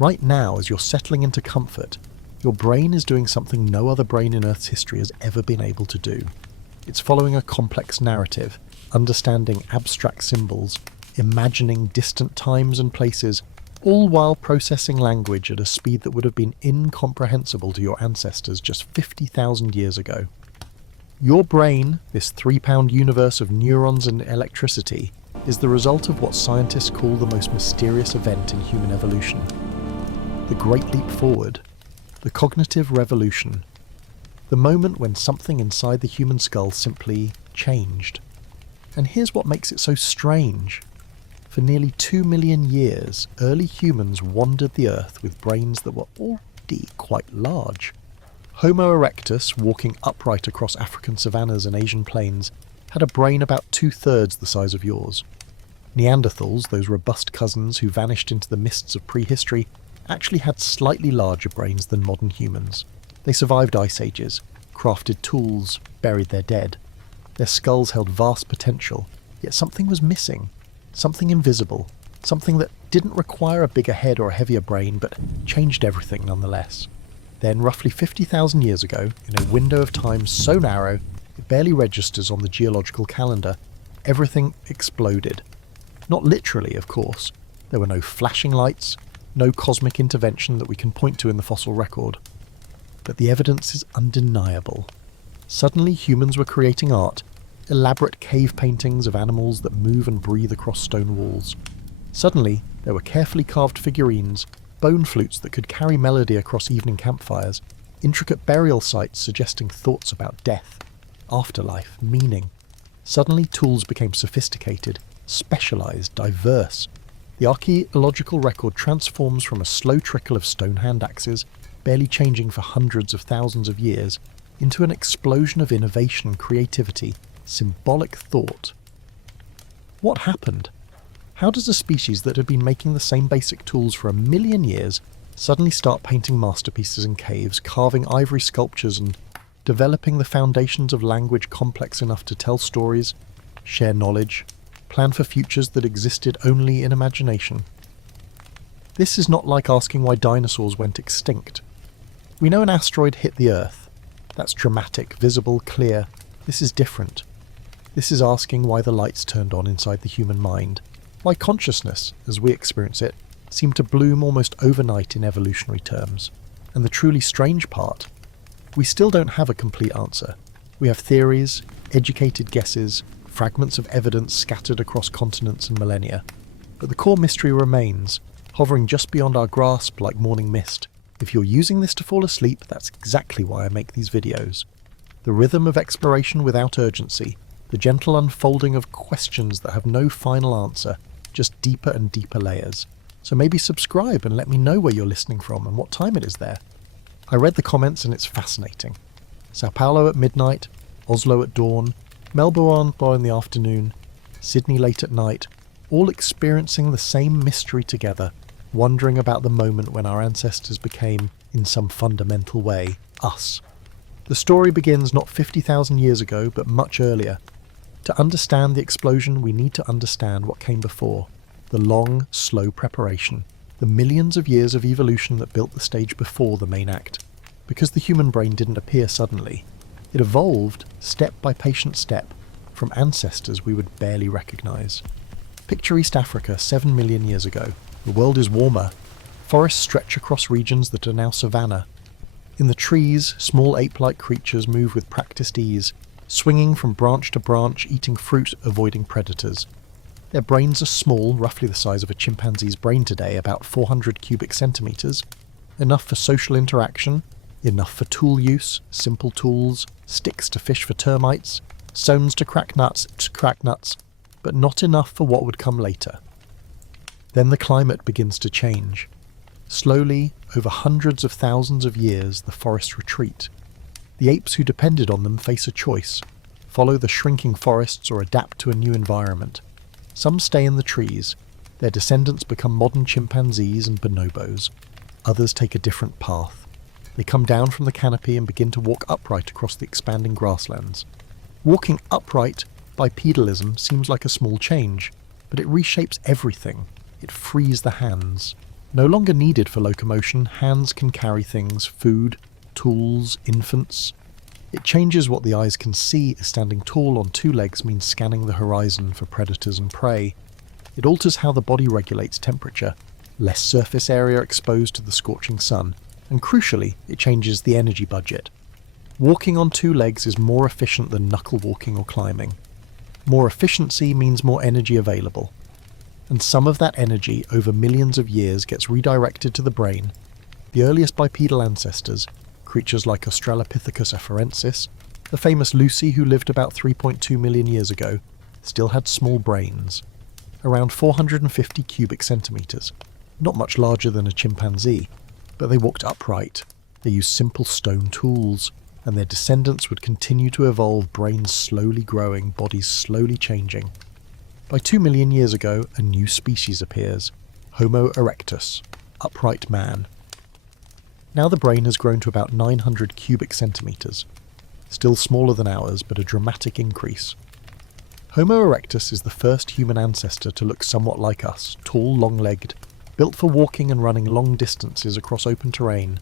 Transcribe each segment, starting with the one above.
Right now, as you're settling into comfort, your brain is doing something no other brain in Earth's history has ever been able to do. It's following a complex narrative, understanding abstract symbols, imagining distant times and places, all while processing language at a speed that would have been incomprehensible to your ancestors just 50,000 years ago. Your brain, this 3-pound universe of neurons and electricity, is the result of what scientists call the most mysterious event in human evolution. The Great Leap Forward, the cognitive revolution, the moment when something inside the human skull simply changed. And here's what makes it so strange. For nearly 2 million years, early humans wandered the earth with brains that were already quite large. Homo erectus, walking upright across African savannas and Asian plains, had a brain about 2/3 the size of yours. Neanderthals, those robust cousins who vanished into the mists of prehistory, actually had slightly larger brains than modern humans. They survived ice ages, crafted tools, buried their dead. Their skulls held vast potential, yet something was missing. Something invisible. Something that didn't require a bigger head or a heavier brain, but changed everything nonetheless. Then, roughly 50,000 years ago, in a window of time so narrow it barely registers on the geological calendar, everything exploded. Not literally, of course. There were no flashing lights, no cosmic intervention that we can point to in the fossil record. But the evidence is undeniable. Suddenly humans were creating art, elaborate cave paintings of animals that move and breathe across stone walls. Suddenly there were carefully carved figurines, bone flutes that could carry melody across evening campfires, intricate burial sites suggesting thoughts about death, afterlife, meaning. Suddenly tools became sophisticated, specialized, diverse. The archaeological record transforms from a slow trickle of stone hand axes, barely changing for hundreds of thousands of years, into an explosion of innovation, creativity, symbolic thought. What happened? How does a species that had been making the same basic tools for 1 million years suddenly start painting masterpieces in caves, carving ivory sculptures and developing the foundations of language complex enough to tell stories, share knowledge, plan for futures that existed only in imagination? This is not like asking why dinosaurs went extinct. We know an asteroid hit the Earth. That's dramatic, visible, clear. This is different. This is asking why the lights turned on inside the human mind, why consciousness, as we experience it, seemed to bloom almost overnight in evolutionary terms. And the truly strange part, we still don't have a complete answer. We have theories, educated guesses, fragments of evidence scattered across continents and millennia. But the core mystery remains, hovering just beyond our grasp like morning mist. If you're using this to fall asleep, that's exactly why I make these videos. The rhythm of exploration without urgency, the gentle unfolding of questions that have no final answer, just deeper and deeper layers. So maybe subscribe and let me know where you're listening from and what time it is there. I read the comments and it's fascinating. Sao Paulo at midnight, Oslo at dawn, Melbourne in the afternoon, Sydney late at night, all experiencing the same mystery together, wondering about the moment when our ancestors became, in some fundamental way, us. The story begins not 50,000 years ago, but much earlier. To understand the explosion, we need to understand what came before, the long, slow preparation, the millions of years of evolution that built the stage before the main act. Because the human brain didn't appear suddenly, it evolved, step by patient step, from ancestors we would barely recognize. Picture East Africa 7 million years ago. The world is warmer. Forests stretch across regions that are now savanna. In the trees, small ape-like creatures move with practiced ease, swinging from branch to branch, eating fruit, avoiding predators. Their brains are small, roughly the size of a chimpanzee's brain today, about 400 cubic centimeters, enough for social interaction, enough for tool use, simple tools, sticks to fish for termites, stones to crack nuts, but not enough for what would come later. Then the climate begins to change. Slowly, over hundreds of thousands of years, the forests retreat. The apes who depended on them face a choice: follow the shrinking forests or adapt to a new environment. Some stay in the trees. Their descendants become modern chimpanzees and bonobos. Others take a different path. They come down from the canopy and begin to walk upright across the expanding grasslands. Walking upright, bipedalism, seems like a small change, but it reshapes everything. It frees the hands. No longer needed for locomotion, hands can carry things, food, tools, infants. It changes what the eyes can see, as standing tall on two legs means scanning the horizon for predators and prey. It alters how the body regulates temperature, less surface area exposed to the scorching sun, and crucially, it changes the energy budget. Walking on two legs is more efficient than knuckle walking or climbing. More efficiency means more energy available. And some of that energy, over millions of years, gets redirected to the brain. The earliest bipedal ancestors, creatures like Australopithecus afarensis, the famous Lucy who lived about 3.2 million years ago, still had small brains. Around 450 cubic centimetres. Not much larger than a chimpanzee, but they walked upright. They used simple stone tools, and their descendants would continue to evolve, brains slowly growing, bodies slowly changing. By 2 million years ago, a new species appears, Homo erectus, upright man. Now the brain has grown to about 900 cubic centimetres, still smaller than ours, but a dramatic increase. Homo erectus is the first human ancestor to look somewhat like us, tall, long-legged, built for walking and running long distances across open terrain.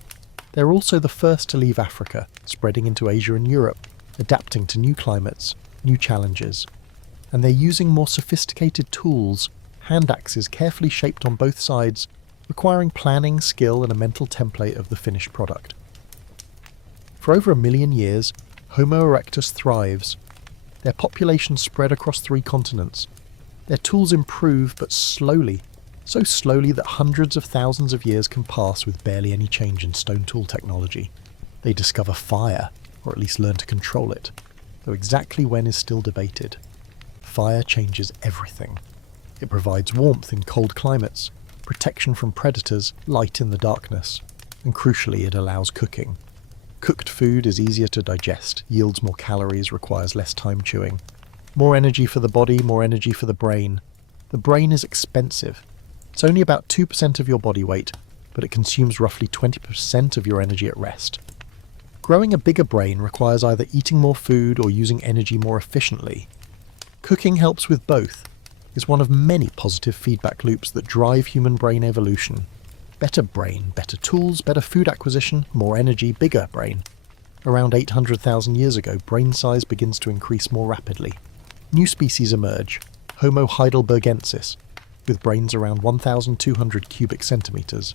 They're also the first to leave Africa, spreading into Asia and Europe, adapting to new climates, new challenges. And they're using more sophisticated tools, hand axes carefully shaped on both sides, requiring planning, skill, and a mental template of the finished product. For over 1 million years, Homo erectus thrives. Their population spread across 3 continents. Their tools improve, but slowly, so slowly that hundreds of thousands of years can pass with barely any change in stone tool technology. They discover fire, or at least learn to control it, though exactly when is still debated. Fire changes everything. It provides warmth in cold climates, protection from predators, light in the darkness, and crucially it allows cooking. Cooked food is easier to digest, yields more calories, requires less time chewing. More energy for the body, more energy for the brain. The brain is expensive. It's only about 2% of your body weight, but it consumes roughly 20% of your energy at rest. Growing a bigger brain requires either eating more food or using energy more efficiently. Cooking helps with both. It's one of many positive feedback loops that drive human brain evolution. Better brain, better tools, better food acquisition, more energy, bigger brain. Around 800,000 years ago, brain size begins to increase more rapidly. New species emerge, Homo heidelbergensis, with brains around 1,200 cubic centimetres.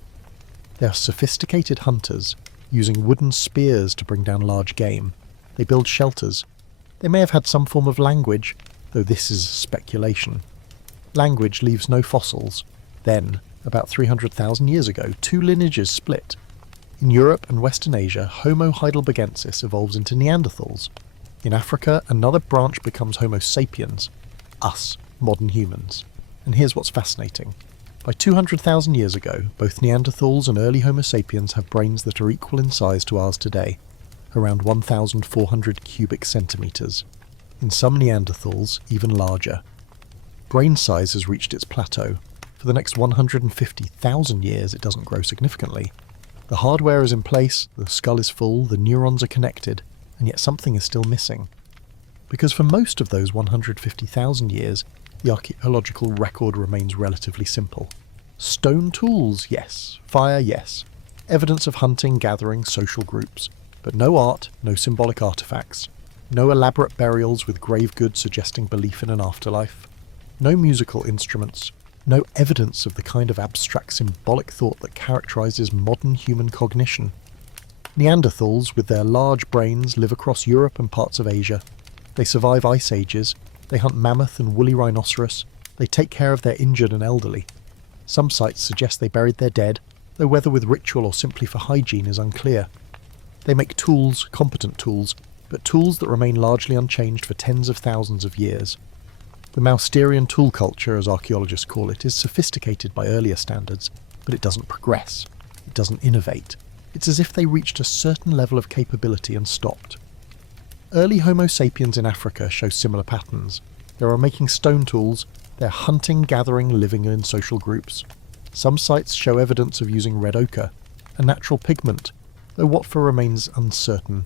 They are sophisticated hunters, using wooden spears to bring down large game. They build shelters. They may have had some form of language, though this is speculation. Language leaves no fossils. Then, about 300,000 years ago, 2 lineages split. In Europe and Western Asia, Homo heidelbergensis evolves into Neanderthals. In Africa, another branch becomes Homo sapiens, us, modern humans. And here's what's fascinating. By 200,000 years ago, both Neanderthals and early Homo sapiens have brains that are equal in size to ours today, around 1,400 cubic centimetres. In some Neanderthals, even larger. Brain size has reached its plateau. For the next 150,000 years, it doesn't grow significantly. The hardware is in place, the skull is full, the neurons are connected, and yet something is still missing. Because for most of those 150,000 years, the archaeological record remains relatively simple. Stone tools, yes. Fire, yes. Evidence of hunting, gathering, social groups. But no art, no symbolic artifacts. No elaborate burials with grave goods suggesting belief in an afterlife. No musical instruments. No evidence of the kind of abstract symbolic thought that characterizes modern human cognition. Neanderthals, with their large brains, live across Europe and parts of Asia. They survive ice ages. They hunt mammoth and woolly rhinoceros. They take care of their injured and elderly. Some sites suggest they buried their dead, though whether with ritual or simply for hygiene is unclear. They make tools, competent tools, but tools that remain largely unchanged for tens of thousands of years. The Mousterian tool culture, as archaeologists call it, is sophisticated by earlier standards, but it doesn't progress. It doesn't innovate. It's as if they reached a certain level of capability and stopped. Early Homo sapiens in Africa show similar patterns. They are making stone tools, they're hunting, gathering, living in social groups. Some sites show evidence of using red ochre, a natural pigment, though what for remains uncertain.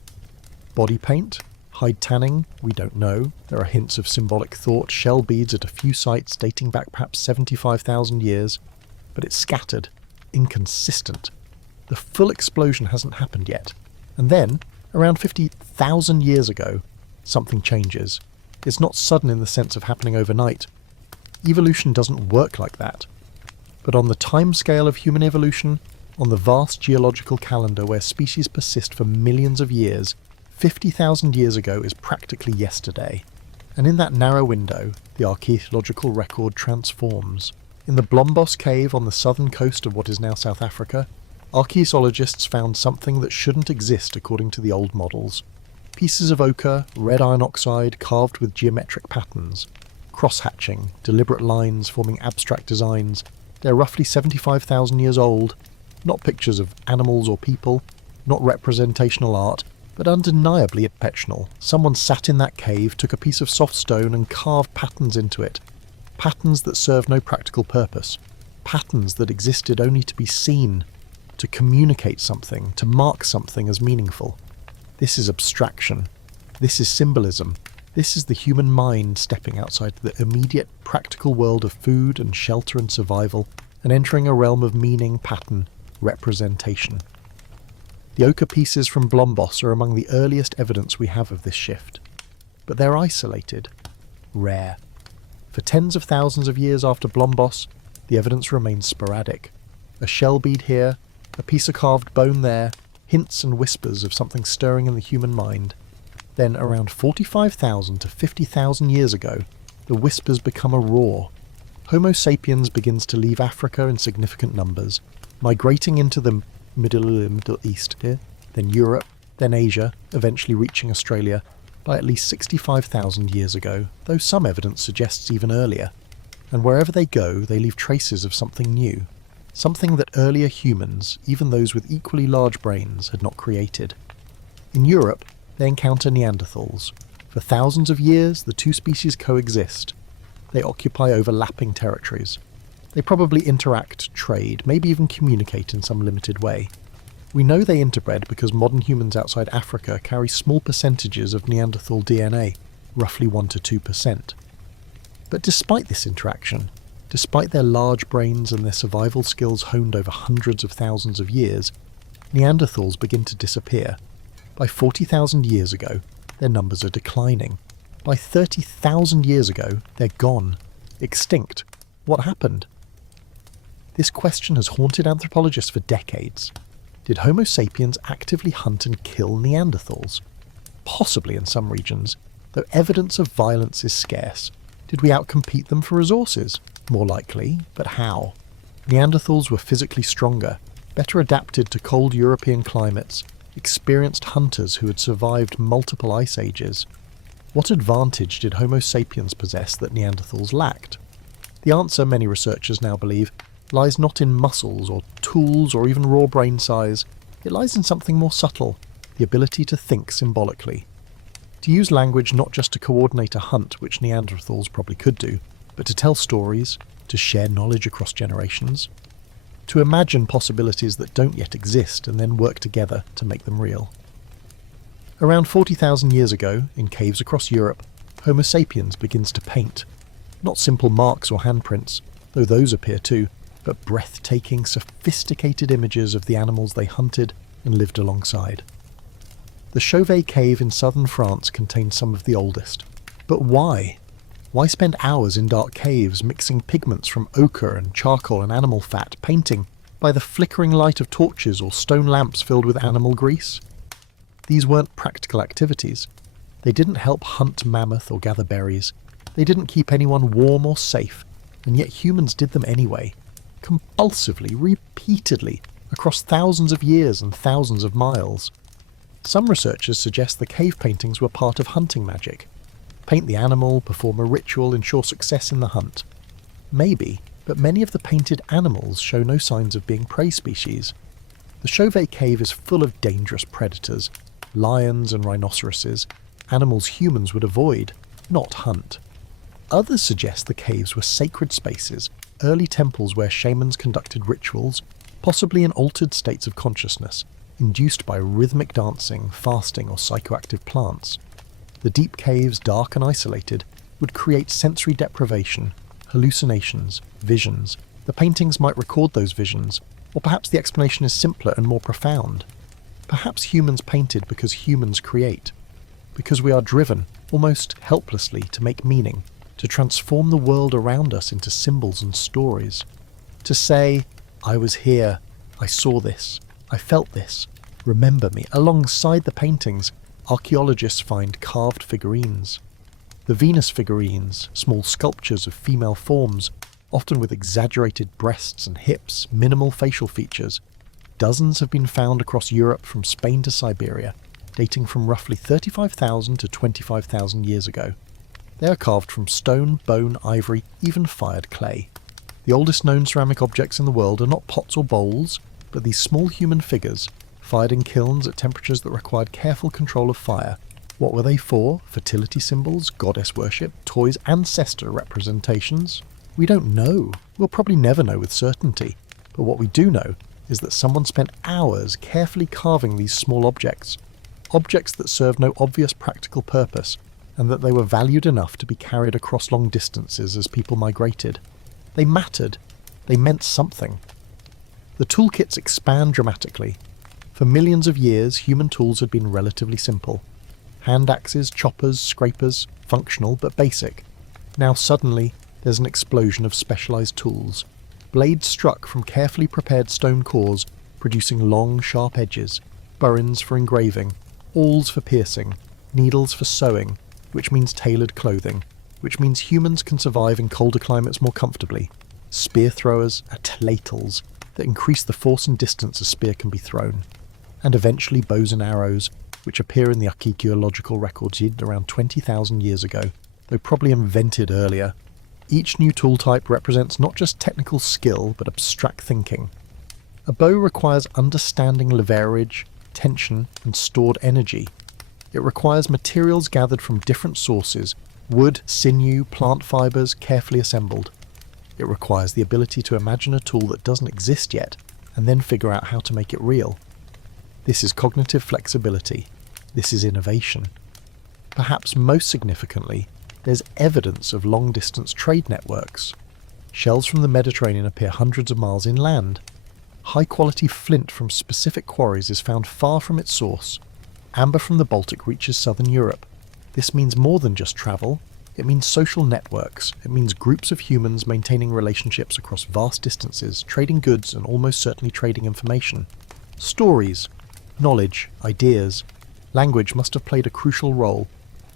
Body paint? Hide tanning? We don't know. There are hints of symbolic thought, shell beads at a few sites dating back perhaps 75,000 years, but it's scattered, inconsistent. The full explosion hasn't happened yet. And then, around 50,000 years ago, something changes. It's not sudden in the sense of happening overnight. Evolution doesn't work like that. But on the timescale of human evolution, on the vast geological calendar where species persist for millions of years, 50,000 years ago is practically yesterday. And in that narrow window, the archaeological record transforms. In the Blombos cave on the southern coast of what is now South Africa, archaeologists found something that shouldn't exist according to the old models. Pieces of ochre, red iron oxide carved with geometric patterns. Cross-hatching, deliberate lines forming abstract designs. They're roughly 75,000 years old. Not pictures of animals or people, not representational art, but undeniably exceptional. Someone sat in that cave, took a piece of soft stone and carved patterns into it. Patterns that serve no practical purpose. Patterns that existed only to be seen, to communicate something, to mark something as meaningful. This is abstraction. This is symbolism. This is the human mind stepping outside the immediate practical world of food and shelter and survival and entering a realm of meaning, pattern, representation. The ochre pieces from Blombos are among the earliest evidence we have of this shift. But they're isolated, rare. For tens of thousands of years after Blombos, the evidence remains sporadic. A shell bead here, a piece of carved bone there, hints and whispers of something stirring in the human mind. Then, around 45,000 to 50,000 years ago, the whispers become a roar. Homo sapiens begins to leave Africa in significant numbers, migrating into the Middle East here, then Europe, then Asia, eventually reaching Australia, by at least 65,000 years ago, though some evidence suggests even earlier. And wherever they go, they leave traces of something new, something that earlier humans, even those with equally large brains, had not created. In Europe, they encounter Neanderthals. For thousands of years, the two species coexist. They occupy overlapping territories. They probably interact, trade, maybe even communicate in some limited way. We know they interbred because modern humans outside Africa carry small percentages of Neanderthal DNA, roughly 1 to 2%. But despite this interaction, despite their large brains and their survival skills honed over hundreds of thousands of years, Neanderthals begin to disappear. By 40,000 years ago, their numbers are declining. By 30,000 years ago, they're gone. Extinct. What happened? This question has haunted anthropologists for decades. Did Homo sapiens actively hunt and kill Neanderthals? Possibly in some regions, though evidence of violence is scarce. Did we outcompete them for resources? More likely, but how? Neanderthals were physically stronger, better adapted to cold European climates, experienced hunters who had survived multiple ice ages. What advantage did Homo sapiens possess that Neanderthals lacked? The answer, many researchers now believe, lies not in muscles or tools or even raw brain size. It lies in something more subtle, the ability to think symbolically. To use language not just to coordinate a hunt, which Neanderthals probably could do, but to tell stories, to share knowledge across generations, to imagine possibilities that don't yet exist and then work together to make them real. Around 40,000 years ago, in caves across Europe, Homo sapiens begins to paint. Not simple marks or handprints, though those appear too, but breathtaking, sophisticated images of the animals they hunted and lived alongside. The Chauvet cave in southern France contains some of the oldest. But why? Why spend hours in dark caves mixing pigments from ochre and charcoal and animal fat, painting by the flickering light of torches or stone lamps filled with animal grease? These weren't practical activities. They didn't help hunt mammoth or gather berries. They didn't keep anyone warm or safe, and yet humans did them anyway, compulsively, repeatedly, across thousands of years and thousands of miles. Some researchers suggest the cave paintings were part of hunting magic. Paint the animal, perform a ritual, ensure success in the hunt. Maybe, but many of the painted animals show no signs of being prey species. The Chauvet cave is full of dangerous predators, lions and rhinoceroses, animals humans would avoid, not hunt. Others suggest the caves were sacred spaces, early temples where shamans conducted rituals, possibly in altered states of consciousness, induced by rhythmic dancing, fasting, or psychoactive plants. The deep caves, dark and isolated, would create sensory deprivation, hallucinations, visions. The paintings might record those visions, Or perhaps the explanation is simpler and more profound. Perhaps humans painted because humans create, because we are driven, almost helplessly, to make meaning, to transform the world around us into symbols and stories. To say, I was here, I saw this, I felt this, remember me. Alongside the paintings, archaeologists find carved figurines. The Venus figurines, small sculptures of female forms, often with exaggerated breasts and hips, minimal facial features. Dozens have been found across Europe from Spain to Siberia, dating from roughly 35,000 to 25,000 years ago. They are carved from stone, bone, ivory, even fired clay. The oldest known ceramic objects in the world are not pots or bowls, but these small human figures, fired in kilns at temperatures that required careful control of fire. What were they for? Fertility symbols, goddess worship, toys, ancestor representations? We don't know. We'll probably never know with certainty. But what we do know is that someone spent hours carefully carving these small objects that served no obvious practical purpose, and that they were valued enough to be carried across long distances as people migrated. They mattered. They meant something. The toolkits expand dramatically. For millions of years, human tools had been relatively simple. Hand axes, choppers, scrapers, functional but basic. Now suddenly, there's an explosion of specialized tools. Blades struck from carefully prepared stone cores, producing long, sharp edges, burins for engraving, awls for piercing, needles for sewing, which means tailored clothing, which means humans can survive in colder climates more comfortably, spear throwers, atlatls that increase the force and distance a spear can be thrown, and eventually bows and arrows, which appear in the archaeological records around 20,000 years ago, though probably invented earlier. Each new tool type represents not just technical skill, but abstract thinking. A bow requires understanding leverage, tension, and stored energy. It requires materials gathered from different sources, wood, sinew, plant fibers, carefully assembled. It requires the ability to imagine a tool that doesn't exist yet, and then figure out how to make it real. This is cognitive flexibility. This is innovation. Perhaps most significantly, there's evidence of long-distance trade networks. Shells from the Mediterranean appear hundreds of miles inland. High-quality flint from specific quarries is found far from its source. Amber from the Baltic reaches southern Europe. This means more than just travel. It means social networks. It means groups of humans maintaining relationships across vast distances, trading goods and almost certainly trading information. Stories, knowledge, ideas. Language must have played a crucial role.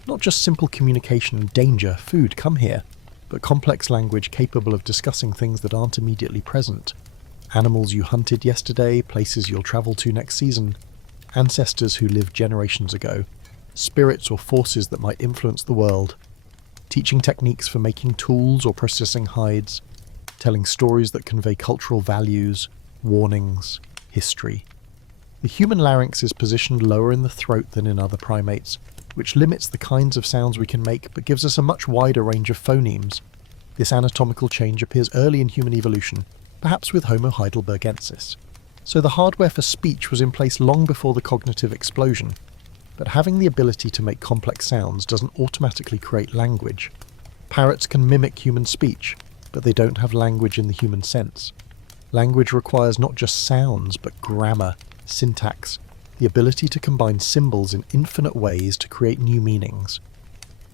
Not just simple communication, danger, food, come here, but complex language capable of discussing things that aren't immediately present. Animals you hunted yesterday, places you'll travel to next season, ancestors who lived generations ago, spirits or forces that might influence the world, teaching techniques for making tools or processing hides, telling stories that convey cultural values, warnings, history. The human larynx is positioned lower in the throat than in other primates, which limits the kinds of sounds we can make but gives us a much wider range of phonemes. This anatomical change appears early in human evolution, perhaps with Homo heidelbergensis. So the hardware for speech was in place long before the cognitive explosion. But having the ability to make complex sounds doesn't automatically create language. Parrots can mimic human speech, but they don't have language in the human sense. Language requires not just sounds, but grammar, syntax, the ability to combine symbols in infinite ways to create new meanings.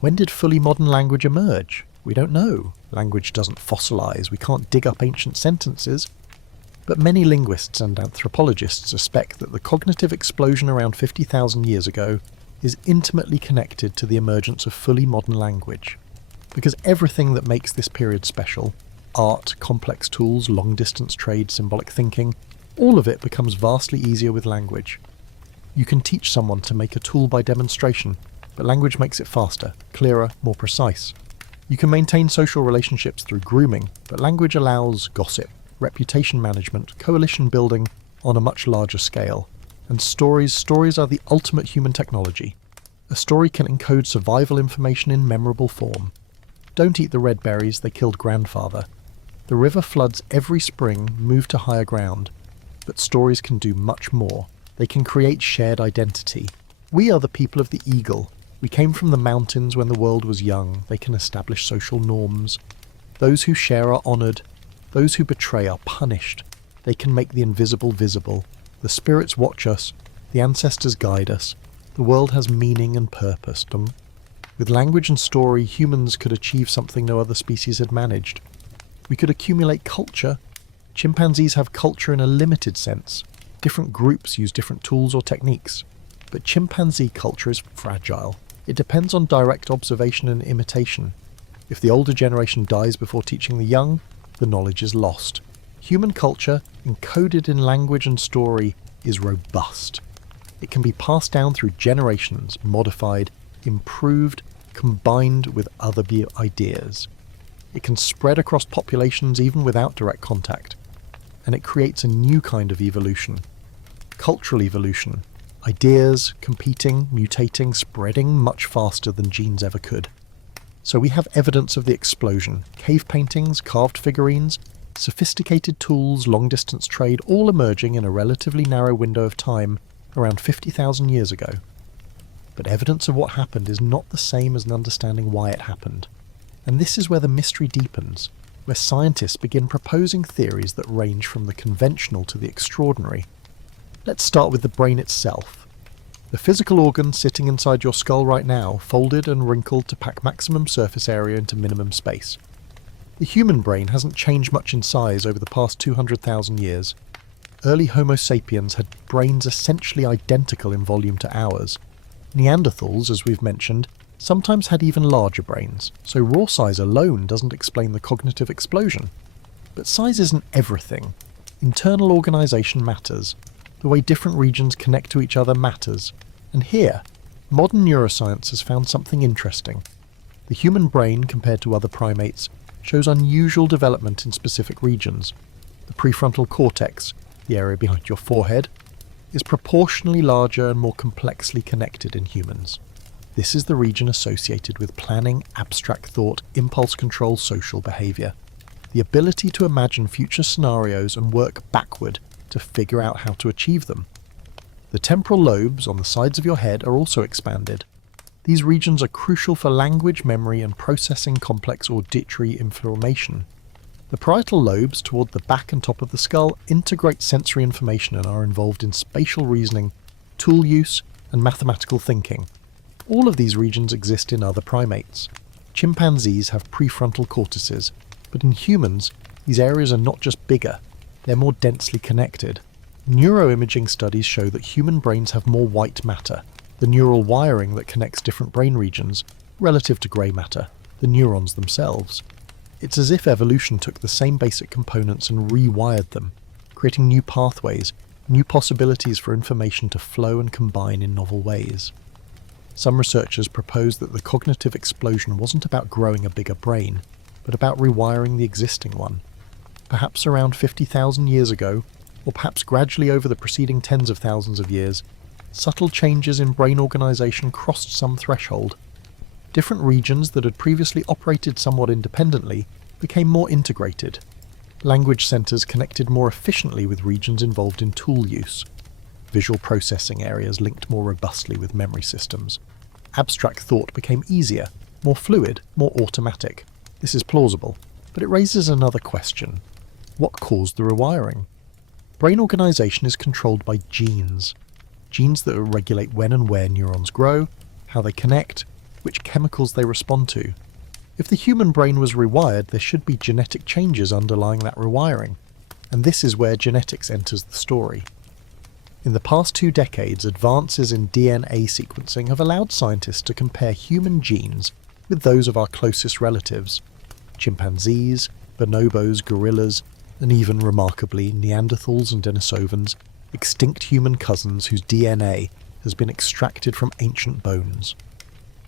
When did fully modern language emerge? We don't know. Language doesn't fossilize. We can't dig up ancient sentences. But many linguists and anthropologists suspect that the cognitive explosion around 50,000 years ago is intimately connected to the emergence of fully modern language. Because everything that makes this period special, art, complex tools, long-distance trade, symbolic thinking, all of it becomes vastly easier with language. You can teach someone to make a tool by demonstration, but language makes it faster, clearer, more precise. You can maintain social relationships through grooming, but language allows gossip, reputation management, coalition building on a much larger scale. And stories are the ultimate human technology. A story can encode survival information in memorable form. Don't eat the red berries, they killed grandfather. The river floods every spring, move to higher ground. But stories can do much more. They can create shared identity. We are the people of the eagle. We came from the mountains when the world was young. They can establish social norms. Those who share are honoured. Those who betray are punished. They can make the invisible visible. The spirits watch us, the ancestors guide us. The world has meaning and purpose. With language and story, humans could achieve something no other species had managed. We could accumulate culture. Chimpanzees have culture in a limited sense. Different groups use different tools or techniques. But chimpanzee culture is fragile. It depends on direct observation and imitation. If the older generation dies before teaching the young, the knowledge is lost. Human culture, encoded in language and story, is robust. It can be passed down through generations, modified, improved, combined with other ideas. It can spread across populations even without direct contact. And it creates a new kind of evolution. Cultural evolution. Ideas competing, mutating, spreading much faster than genes ever could. So we have evidence of the explosion. Cave paintings, carved figurines, sophisticated tools, long-distance trade, all emerging in a relatively narrow window of time around 50,000 years ago. But evidence of what happened is not the same as an understanding why it happened. And this is where the mystery deepens, where scientists begin proposing theories that range from the conventional to the extraordinary. Let's start with the brain itself. The physical organ sitting inside your skull right now, folded and wrinkled to pack maximum surface area into minimum space. The human brain hasn't changed much in size over the past 200,000 years. Early Homo sapiens had brains essentially identical in volume to ours. Neanderthals, as we've mentioned, sometimes had even larger brains, so raw size alone doesn't explain the cognitive explosion. But size isn't everything. Internal organisation matters. The way different regions connect to each other matters. And here, modern neuroscience has found something interesting. The human brain, compared to other primates, shows unusual development in specific regions. The prefrontal cortex, the area behind your forehead, is proportionally larger and more complexly connected in humans. This is the region associated with planning, abstract thought, impulse control, social behaviour. The ability to imagine future scenarios and work backward to figure out how to achieve them. The temporal lobes on the sides of your head are also expanded. These regions are crucial for language, memory, and processing complex auditory information. The parietal lobes toward the back and top of the skull integrate sensory information and are involved in spatial reasoning, tool use, and mathematical thinking. All of these regions exist in other primates. Chimpanzees have prefrontal cortices, but in humans, these areas are not just bigger, they're more densely connected. Neuroimaging studies show that human brains have more white matter, the neural wiring that connects different brain regions, relative to grey matter, the neurons themselves. It's as if evolution took the same basic components and rewired them, creating new pathways, new possibilities for information to flow and combine in novel ways. Some researchers propose that the cognitive explosion wasn't about growing a bigger brain, but about rewiring the existing one. Perhaps around 50,000 years ago, or perhaps gradually over the preceding tens of thousands of years, subtle changes in brain organisation crossed some threshold. Different regions that had previously operated somewhat independently became more integrated. Language centres connected more efficiently with regions involved in tool use. Visual processing areas linked more robustly with memory systems. Abstract thought became easier, more fluid, more automatic. This is plausible, but it raises another question. What caused the rewiring? Brain organisation is controlled by genes. Genes that regulate when and where neurons grow, how they connect, which chemicals they respond to. If the human brain was rewired, there should be genetic changes underlying that rewiring, and this is where genetics enters the story. In the past 2 decades, advances in DNA sequencing have allowed scientists to compare human genes with those of our closest relatives, chimpanzees, bonobos, gorillas, and even, remarkably, Neanderthals and Denisovans, extinct human cousins whose DNA has been extracted from ancient bones.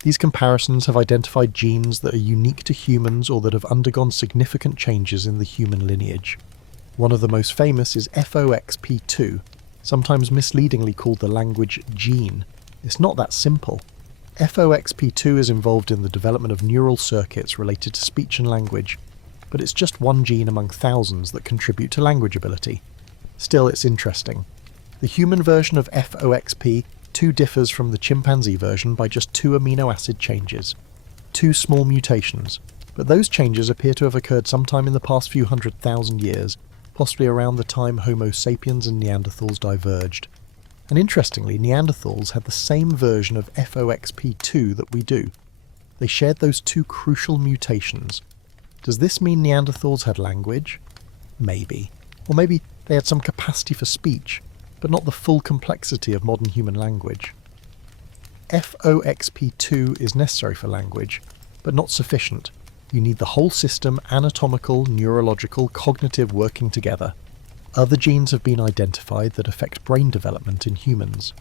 These comparisons have identified genes that are unique to humans or that have undergone significant changes in the human lineage. One of the most famous is FOXP2, sometimes misleadingly called the language gene. It's not that simple. FOXP2 is involved in the development of neural circuits related to speech and language, but it's just one gene among thousands that contribute to language ability. Still, it's interesting. The human version of FOXP2 differs from the chimpanzee version by just 2 amino acid changes. 2 small mutations, but those changes appear to have occurred sometime in the past few 100,000 years, possibly around the time Homo sapiens and Neanderthals diverged. And interestingly, Neanderthals had the same version of FOXP2 that we do. They shared those two crucial mutations. Does this mean Neanderthals had language? Maybe. Or maybe they had some capacity for speech, but not the full complexity of modern human language. FOXP2 is necessary for language, but not sufficient. You need the whole system, anatomical, neurological, cognitive, working together. Other genes have been identified that affect brain development in humans.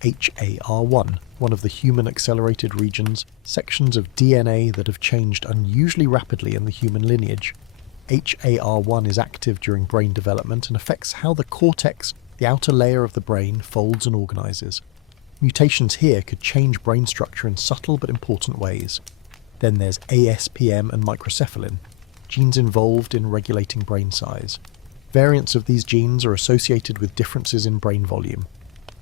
HAR1, one of the human accelerated regions, sections of DNA that have changed unusually rapidly in the human lineage. HAR1 is active during brain development and affects how the cortex, the outer layer of the brain, folds and organises. Mutations here could change brain structure in subtle but important ways. Then there's ASPM and microcephalin, genes involved in regulating brain size. Variants of these genes are associated with differences in brain volume.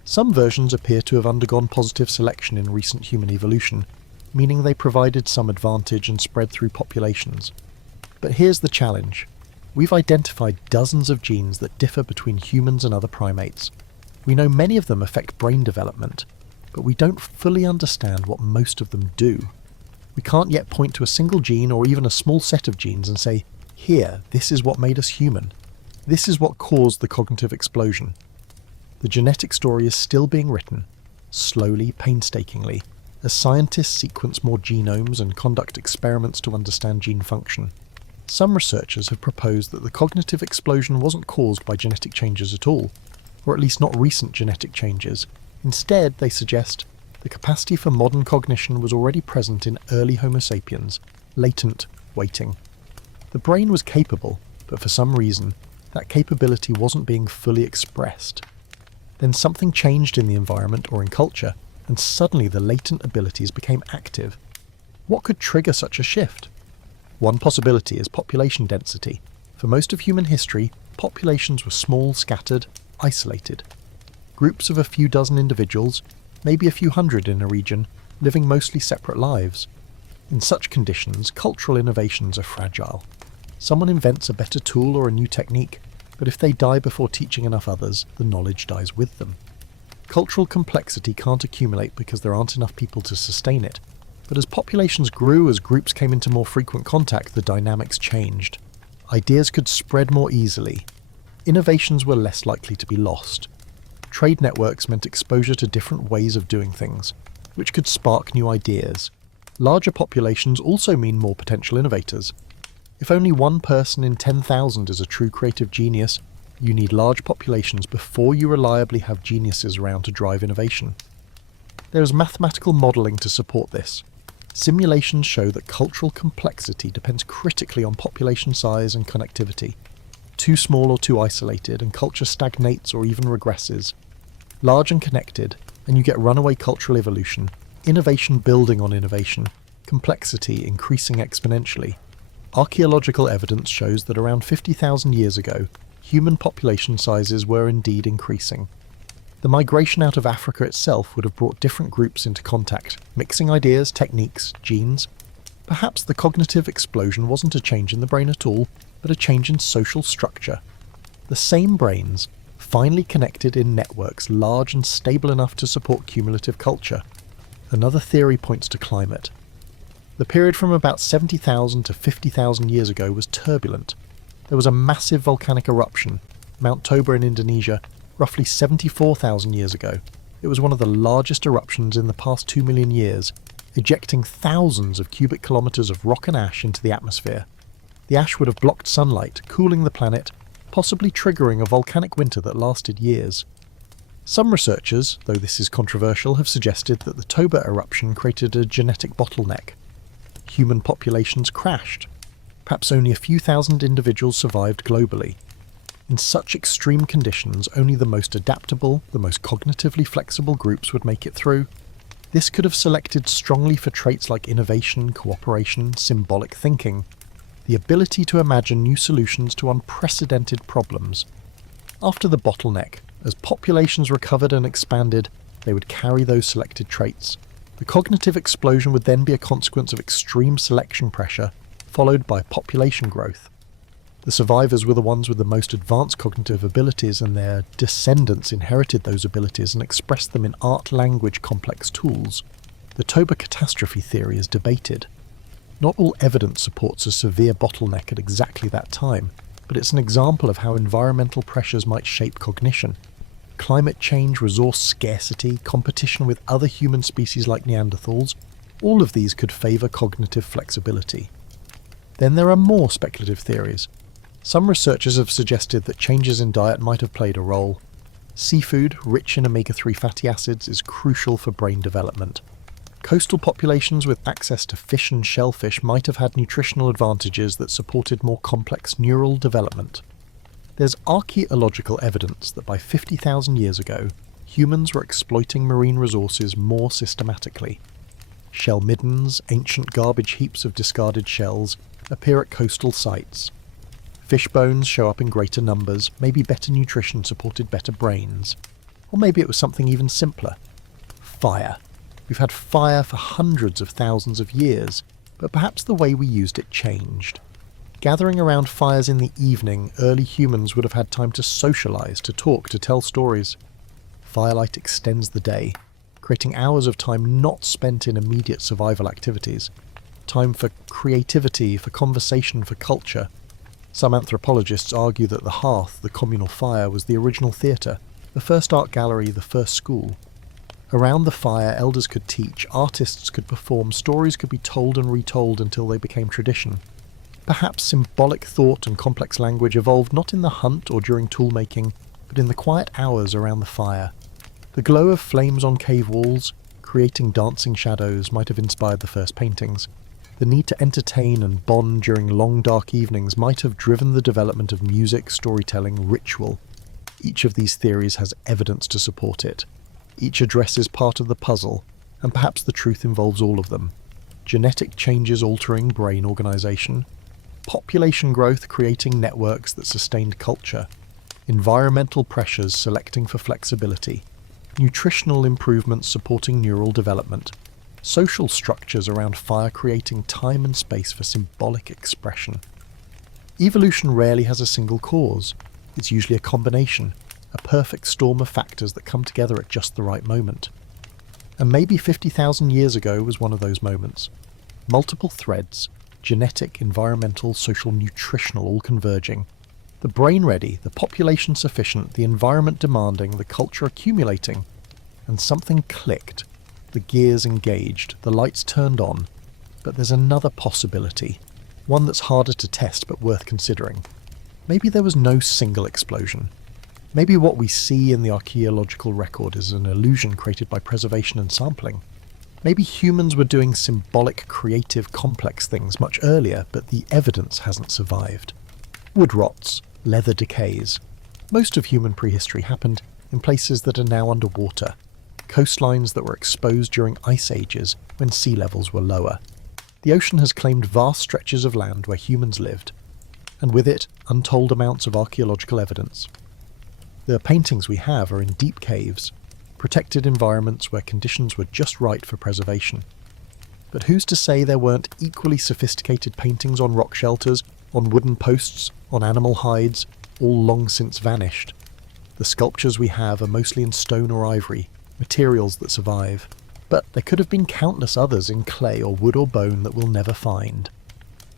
Some versions appear to have undergone positive selection in recent human evolution, meaning they provided some advantage and spread through populations. But here's the challenge. We've identified dozens of genes that differ between humans and other primates. We know many of them affect brain development, but we don't fully understand what most of them do. We can't yet point to a single gene or even a small set of genes and say, here, this is what made us human. This is what caused the cognitive explosion. The genetic story is still being written, slowly, painstakingly, as scientists sequence more genomes and conduct experiments to understand gene function. Some researchers have proposed that the cognitive explosion wasn't caused by genetic changes at all, or at least not recent genetic changes. Instead, they suggest the capacity for modern cognition was already present in early Homo sapiens, latent, waiting. The brain was capable, but for some reason, that capability wasn't being fully expressed. Then something changed in the environment or in culture, and suddenly the latent abilities became active. What could trigger such a shift? One possibility is population density. For most of human history, populations were small, scattered, isolated. Groups of a few dozen individuals, maybe a few hundred in a region, living mostly separate lives. In such conditions, cultural innovations are fragile. Someone invents a better tool or a new technique, but if they die before teaching enough others, the knowledge dies with them. Cultural complexity can't accumulate because there aren't enough people to sustain it. But as populations grew, as groups came into more frequent contact, the dynamics changed. Ideas could spread more easily. Innovations were less likely to be lost. Trade networks meant exposure to different ways of doing things, which could spark new ideas. Larger populations also mean more potential innovators. If only one person in 10,000 is a true creative genius, you need large populations before you reliably have geniuses around to drive innovation. There is mathematical modelling to support this. Simulations show that cultural complexity depends critically on population size and connectivity. Too small or too isolated, and culture stagnates or even regresses. Large and connected, and you get runaway cultural evolution, innovation building on innovation, complexity increasing exponentially. Archaeological evidence shows that around 50,000 years ago, human population sizes were indeed increasing. The migration out of Africa itself would have brought different groups into contact, mixing ideas, techniques, genes. Perhaps the cognitive explosion wasn't a change in the brain at all, but a change in social structure. The same brains, finally connected in networks large and stable enough to support cumulative culture. Another theory points to climate. The period from about 70,000 to 50,000 years ago was turbulent. There was a massive volcanic eruption, Mount Toba in Indonesia, roughly 74,000 years ago. It was one of the largest eruptions in the past 2 million years, ejecting thousands of cubic kilometres of rock and ash into the atmosphere. The ash would have blocked sunlight, cooling the planet, possibly triggering a volcanic winter that lasted years. Some researchers, though this is controversial, have suggested that the Toba eruption created a genetic bottleneck. Human populations crashed. Perhaps only a few thousand individuals survived globally. In such extreme conditions, only the most adaptable, the most cognitively flexible groups would make it through. This could have selected strongly for traits like innovation, cooperation, symbolic thinking, the ability to imagine new solutions to unprecedented problems. After the bottleneck, as populations recovered and expanded, they would carry those selected traits. The cognitive explosion would then be a consequence of extreme selection pressure, followed by population growth. The survivors were the ones with the most advanced cognitive abilities, and their descendants inherited those abilities and expressed them in art, language, complex tools. The Toba catastrophe theory is debated. Not all evidence supports a severe bottleneck at exactly that time, but it's an example of how environmental pressures might shape cognition. Climate change, resource scarcity, competition with other human species like Neanderthals, all of these could favour cognitive flexibility. Then there are more speculative theories. Some researchers have suggested that changes in diet might have played a role. Seafood, rich in omega-3 fatty acids, is crucial for brain development. Coastal populations with access to fish and shellfish might have had nutritional advantages that supported more complex neural development. There's archaeological evidence that by 50,000 years ago, humans were exploiting marine resources more systematically. Shell middens, ancient garbage heaps of discarded shells, appear at coastal sites. Fish bones show up in greater numbers, maybe better nutrition supported better brains. Or maybe it was something even simpler. Fire. We've had fire for hundreds of thousands of years, but perhaps the way we used it changed. Gathering around fires in the evening, early humans would have had time to socialise, to talk, to tell stories. Firelight extends the day, creating hours of time not spent in immediate survival activities. Time for creativity, for conversation, for culture. Some anthropologists argue that the hearth, the communal fire, was the original theatre, the first art gallery, the first school. Around the fire, elders could teach, artists could perform, stories could be told and retold until they became tradition. Perhaps symbolic thought and complex language evolved not in the hunt or during tool-making, but in the quiet hours around the fire. The glow of flames on cave walls, creating dancing shadows, might have inspired the first paintings. The need to entertain and bond during long dark evenings might have driven the development of music, storytelling, ritual. Each of these theories has evidence to support it. Each addresses part of the puzzle, and perhaps the truth involves all of them. Genetic changes altering brain organization, population growth creating networks that sustained culture, environmental pressures selecting for flexibility, nutritional improvements supporting neural development, social structures around fire creating time and space for symbolic expression. Evolution rarely has a single cause. It's usually a combination, a perfect storm of factors that come together at just the right moment. And maybe 50,000 years ago was one of those moments. Multiple threads, genetic, environmental, social, nutritional, all converging. The brain ready, the population sufficient, the environment demanding, the culture accumulating. And something clicked. The gears engaged, the lights turned on. But there's another possibility, one that's harder to test but worth considering. Maybe there was no single explosion. Maybe what we see in the archaeological record is an illusion created by preservation and sampling. Maybe humans were doing symbolic, creative, complex things much earlier, but the evidence hasn't survived. Wood rots, leather decays. Most of human prehistory happened in places that are now underwater, coastlines that were exposed during ice ages when sea levels were lower. The ocean has claimed vast stretches of land where humans lived, and with it, untold amounts of archaeological evidence. The paintings we have are in deep caves, protected environments where conditions were just right for preservation. But who's to say there weren't equally sophisticated paintings on rock shelters, on wooden posts, on animal hides, all long since vanished? The sculptures we have are mostly in stone or ivory, materials that survive. But there could have been countless others in clay or wood or bone that we'll never find.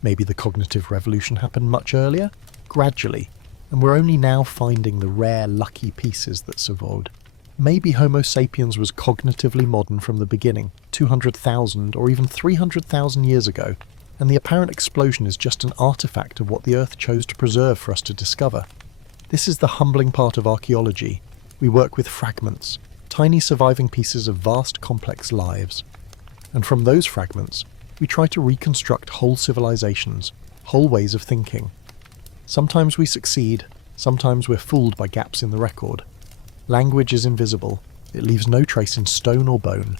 Maybe the cognitive revolution happened much earlier, gradually, and we're only now finding the rare, lucky pieces that survived. Maybe Homo sapiens was cognitively modern from the beginning, 200,000 or even 300,000 years ago, and the apparent explosion is just an artifact of what the Earth chose to preserve for us to discover. This is the humbling part of archaeology. We work with fragments, tiny surviving pieces of vast, complex lives. And from those fragments, we try to reconstruct whole civilizations, whole ways of thinking. Sometimes we succeed, sometimes we're fooled by gaps in the record. Language is invisible, it leaves no trace in stone or bone.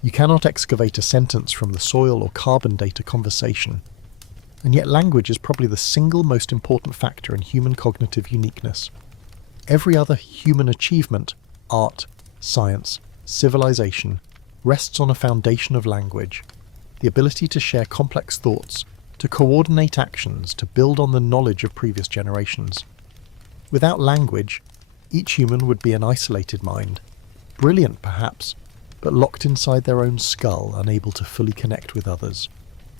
You cannot excavate a sentence from the soil or carbon date a conversation. And yet language is probably the single most important factor in human cognitive uniqueness. Every other human achievement, art, science, civilization, rests on a foundation of language. The ability to share complex thoughts, to coordinate actions, to build on the knowledge of previous generations. Without language, each human would be an isolated mind, brilliant perhaps, but locked inside their own skull, unable to fully connect with others.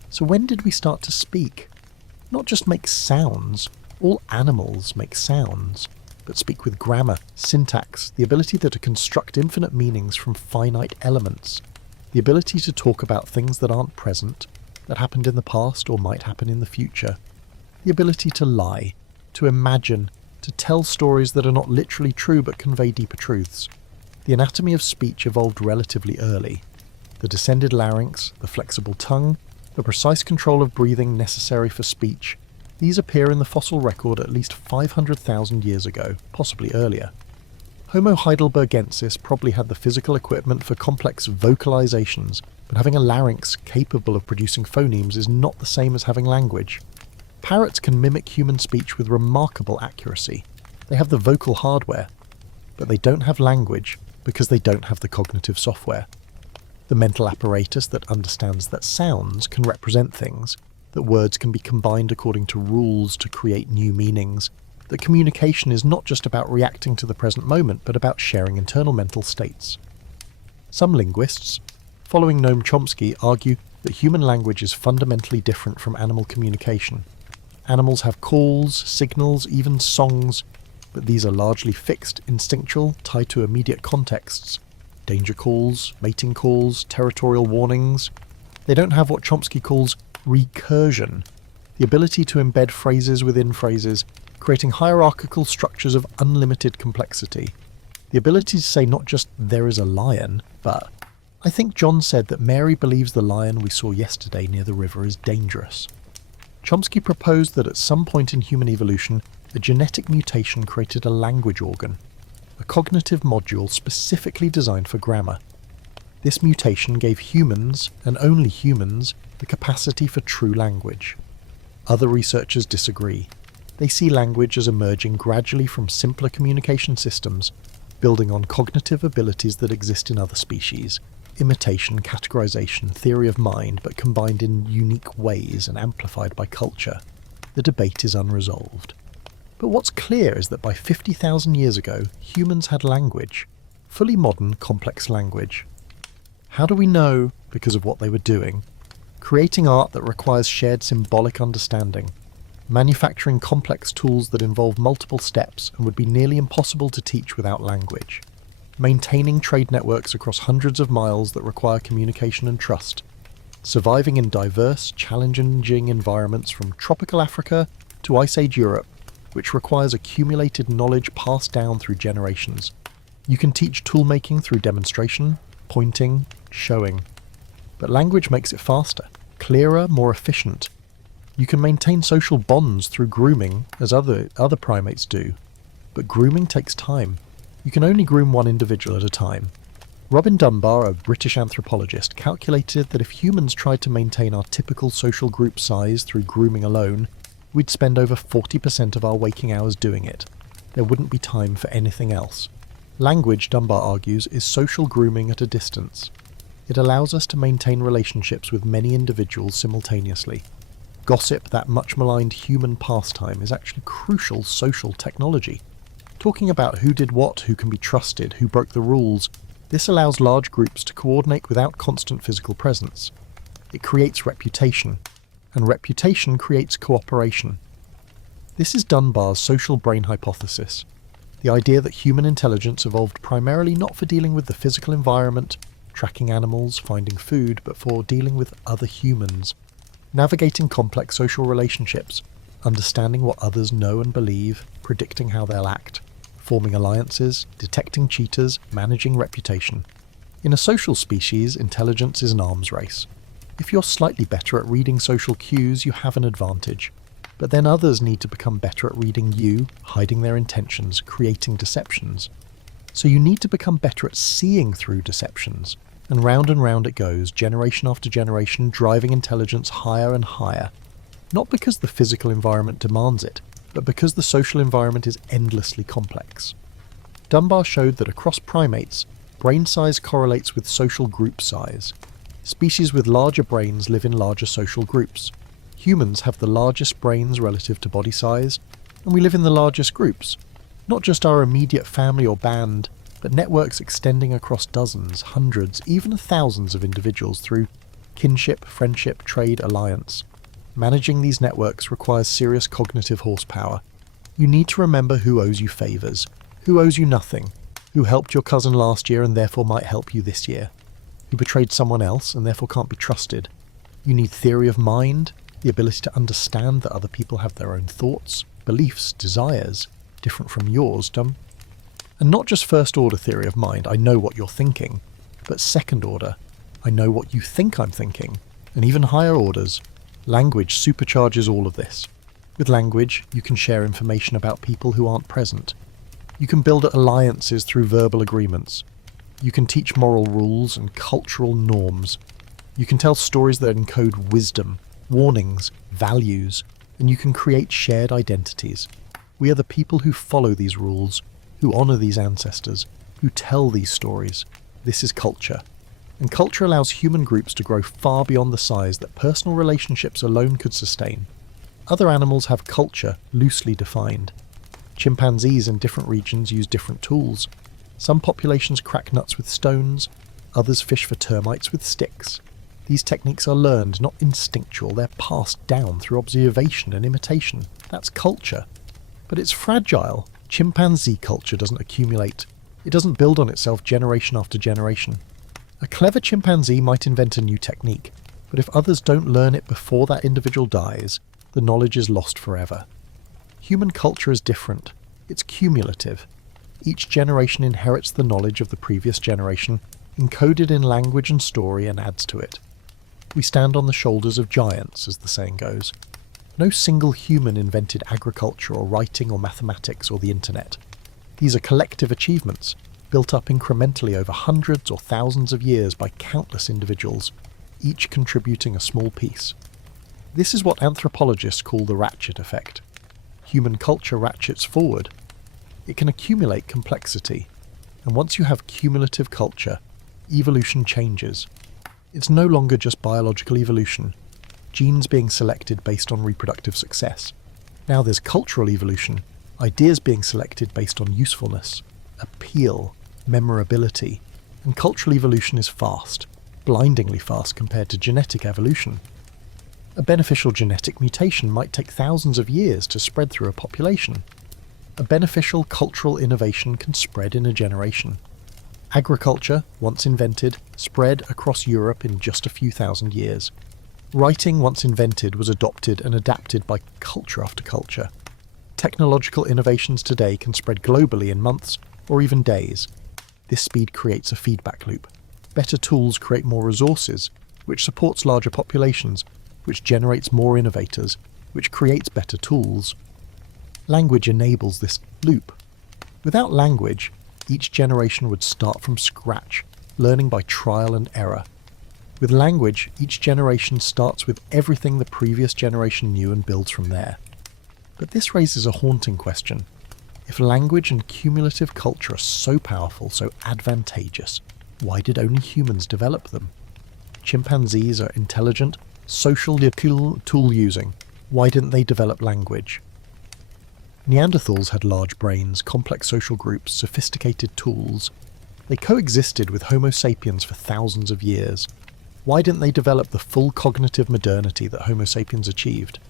So when did we start to speak? Not just make sounds, all animals make sounds, but speak with grammar, syntax, the ability to construct infinite meanings from finite elements, the ability to talk about things that aren't present, that happened in the past or might happen in the future, the ability to lie, to imagine, to tell stories that are not literally true but convey deeper truths. The anatomy of speech evolved relatively early. The descended larynx, the flexible tongue, the precise control of breathing necessary for speech, these appear in the fossil record at least 500,000 years ago, possibly earlier. Homo heidelbergensis probably had the physical equipment for complex vocalizations, but having a larynx capable of producing phonemes is not the same as having language. Parrots can mimic human speech with remarkable accuracy. They have the vocal hardware, but they don't have language because they don't have the cognitive software. The mental apparatus that understands that sounds can represent things, that words can be combined according to rules to create new meanings, that communication is not just about reacting to the present moment, but about sharing internal mental states. Some linguists, following Noam Chomsky, argue that human language is fundamentally different from animal communication. Animals have calls, signals, even songs, but these are largely fixed, instinctual, tied to immediate contexts. Danger calls, mating calls, territorial warnings. They don't have what Chomsky calls recursion, the ability to embed phrases within phrases, creating hierarchical structures of unlimited complexity. The ability to say not just "there is a lion," but "I think John said that Mary believes the lion we saw yesterday near the river is dangerous." Chomsky proposed that at some point in human evolution, a genetic mutation created a language organ, a cognitive module specifically designed for grammar. This mutation gave humans, and only humans, the capacity for true language. Other researchers disagree. They see language as emerging gradually from simpler communication systems, building on cognitive abilities that exist in other species, imitation, categorization, theory of mind, but combined in unique ways and amplified by culture. The debate is unresolved. But what's clear is that by 50,000 years ago, humans had language, fully modern, complex language. How do we know? Because of what they were doing. Creating art that requires shared symbolic understanding, manufacturing complex tools that involve multiple steps and would be nearly impossible to teach without language, maintaining trade networks across hundreds of miles that require communication and trust, surviving in diverse, challenging environments from tropical Africa to Ice Age Europe, which requires accumulated knowledge passed down through generations. You can teach toolmaking through demonstration, pointing, showing. But language makes it faster, clearer, more efficient. You can maintain social bonds through grooming, as other primates do. But grooming takes time. You can only groom one individual at a time. Robin Dunbar, a British anthropologist, calculated that if humans tried to maintain our typical social group size through grooming alone, we'd spend over 40% of our waking hours doing it. There wouldn't be time for anything else. Language, Dunbar argues, is social grooming at a distance. It allows us to maintain relationships with many individuals simultaneously. Gossip, that much maligned human pastime, is actually crucial social technology. Talking about who did what, who can be trusted, who broke the rules, this allows large groups to coordinate without constant physical presence. It creates reputation, and reputation creates cooperation. This is Dunbar's social brain hypothesis, the idea that human intelligence evolved primarily not for dealing with the physical environment, tracking animals, finding food, but for dealing with other humans, navigating complex social relationships, understanding what others know and believe, predicting how they'll act, forming alliances, detecting cheaters, managing reputation. In a social species, intelligence is an arms race. If you're slightly better at reading social cues, you have an advantage. But then others need to become better at reading you, hiding their intentions, creating deceptions. So you need to become better at seeing through deceptions. And round it goes, generation after generation, driving intelligence higher and higher. Not because the physical environment demands it, but because the social environment is endlessly complex. Dunbar showed that across primates, brain size correlates with social group size. Species with larger brains live in larger social groups. Humans have the largest brains relative to body size, and we live in the largest groups. Not just our immediate family or band, but networks extending across dozens, hundreds, even thousands of individuals through kinship, friendship, trade, alliance. Managing these networks requires serious cognitive horsepower. You need to remember who owes you favours, who owes you nothing, who helped your cousin last year and therefore might help you this year, who betrayed someone else and therefore can't be trusted. You need theory of mind, the ability to understand that other people have their own thoughts, beliefs, desires, different from yours, and not just first order theory of mind, I know what you're thinking, but second order, I know what you think I'm thinking, and even higher orders. Language supercharges all of this. With language, you can share information about people who aren't present. You can build alliances through verbal agreements. You can teach moral rules and cultural norms. You can tell stories that encode wisdom, warnings, values, and you can create shared identities. We are the people who follow these rules, who honour these ancestors, who tell these stories. This is culture. And culture allows human groups to grow far beyond the size that personal relationships alone could sustain. Other animals have culture loosely defined. Chimpanzees in different regions use different tools. Some populations crack nuts with stones, others fish for termites with sticks. These techniques are learned, not instinctual, they're passed down through observation and imitation. That's culture. But it's fragile. Chimpanzee culture doesn't accumulate. It doesn't build on itself generation after generation. A clever chimpanzee might invent a new technique, but if others don't learn it before that individual dies, the knowledge is lost forever. Human culture is different. It's cumulative. Each generation inherits the knowledge of the previous generation, encoded in language and story, and adds to it. We stand on the shoulders of giants, as the saying goes. No single human invented agriculture or writing or mathematics or the internet. These are collective achievements, built up incrementally over hundreds or thousands of years by countless individuals, each contributing a small piece. This is what anthropologists call the ratchet effect. Human culture ratchets forward. It can accumulate complexity, and once you have cumulative culture, evolution changes. It's no longer just biological evolution, genes being selected based on reproductive success. Now there's cultural evolution, ideas being selected based on usefulness, appeal, memorability, and cultural evolution is fast, blindingly fast compared to genetic evolution. A beneficial genetic mutation might take thousands of years to spread through a population. A beneficial cultural innovation can spread in a generation. Agriculture, once invented, spread across Europe in just a few thousand years. Writing, once invented, was adopted and adapted by culture after culture. Technological innovations today can spread globally in months or even days. This speed creates a feedback loop. Better tools create more resources, which supports larger populations, which generates more innovators, which creates better tools. Language enables this loop. Without language, each generation would start from scratch, learning by trial and error. With language, each generation starts with everything the previous generation knew and builds from there. But this raises a haunting question. If language and cumulative culture are so powerful, so advantageous, why did only humans develop them? Chimpanzees are intelligent, social tool-using. Why didn't they develop language? Neanderthals had large brains, complex social groups, sophisticated tools. They coexisted with Homo sapiens for thousands of years. Why didn't they develop the full cognitive modernity that Homo sapiens achieved?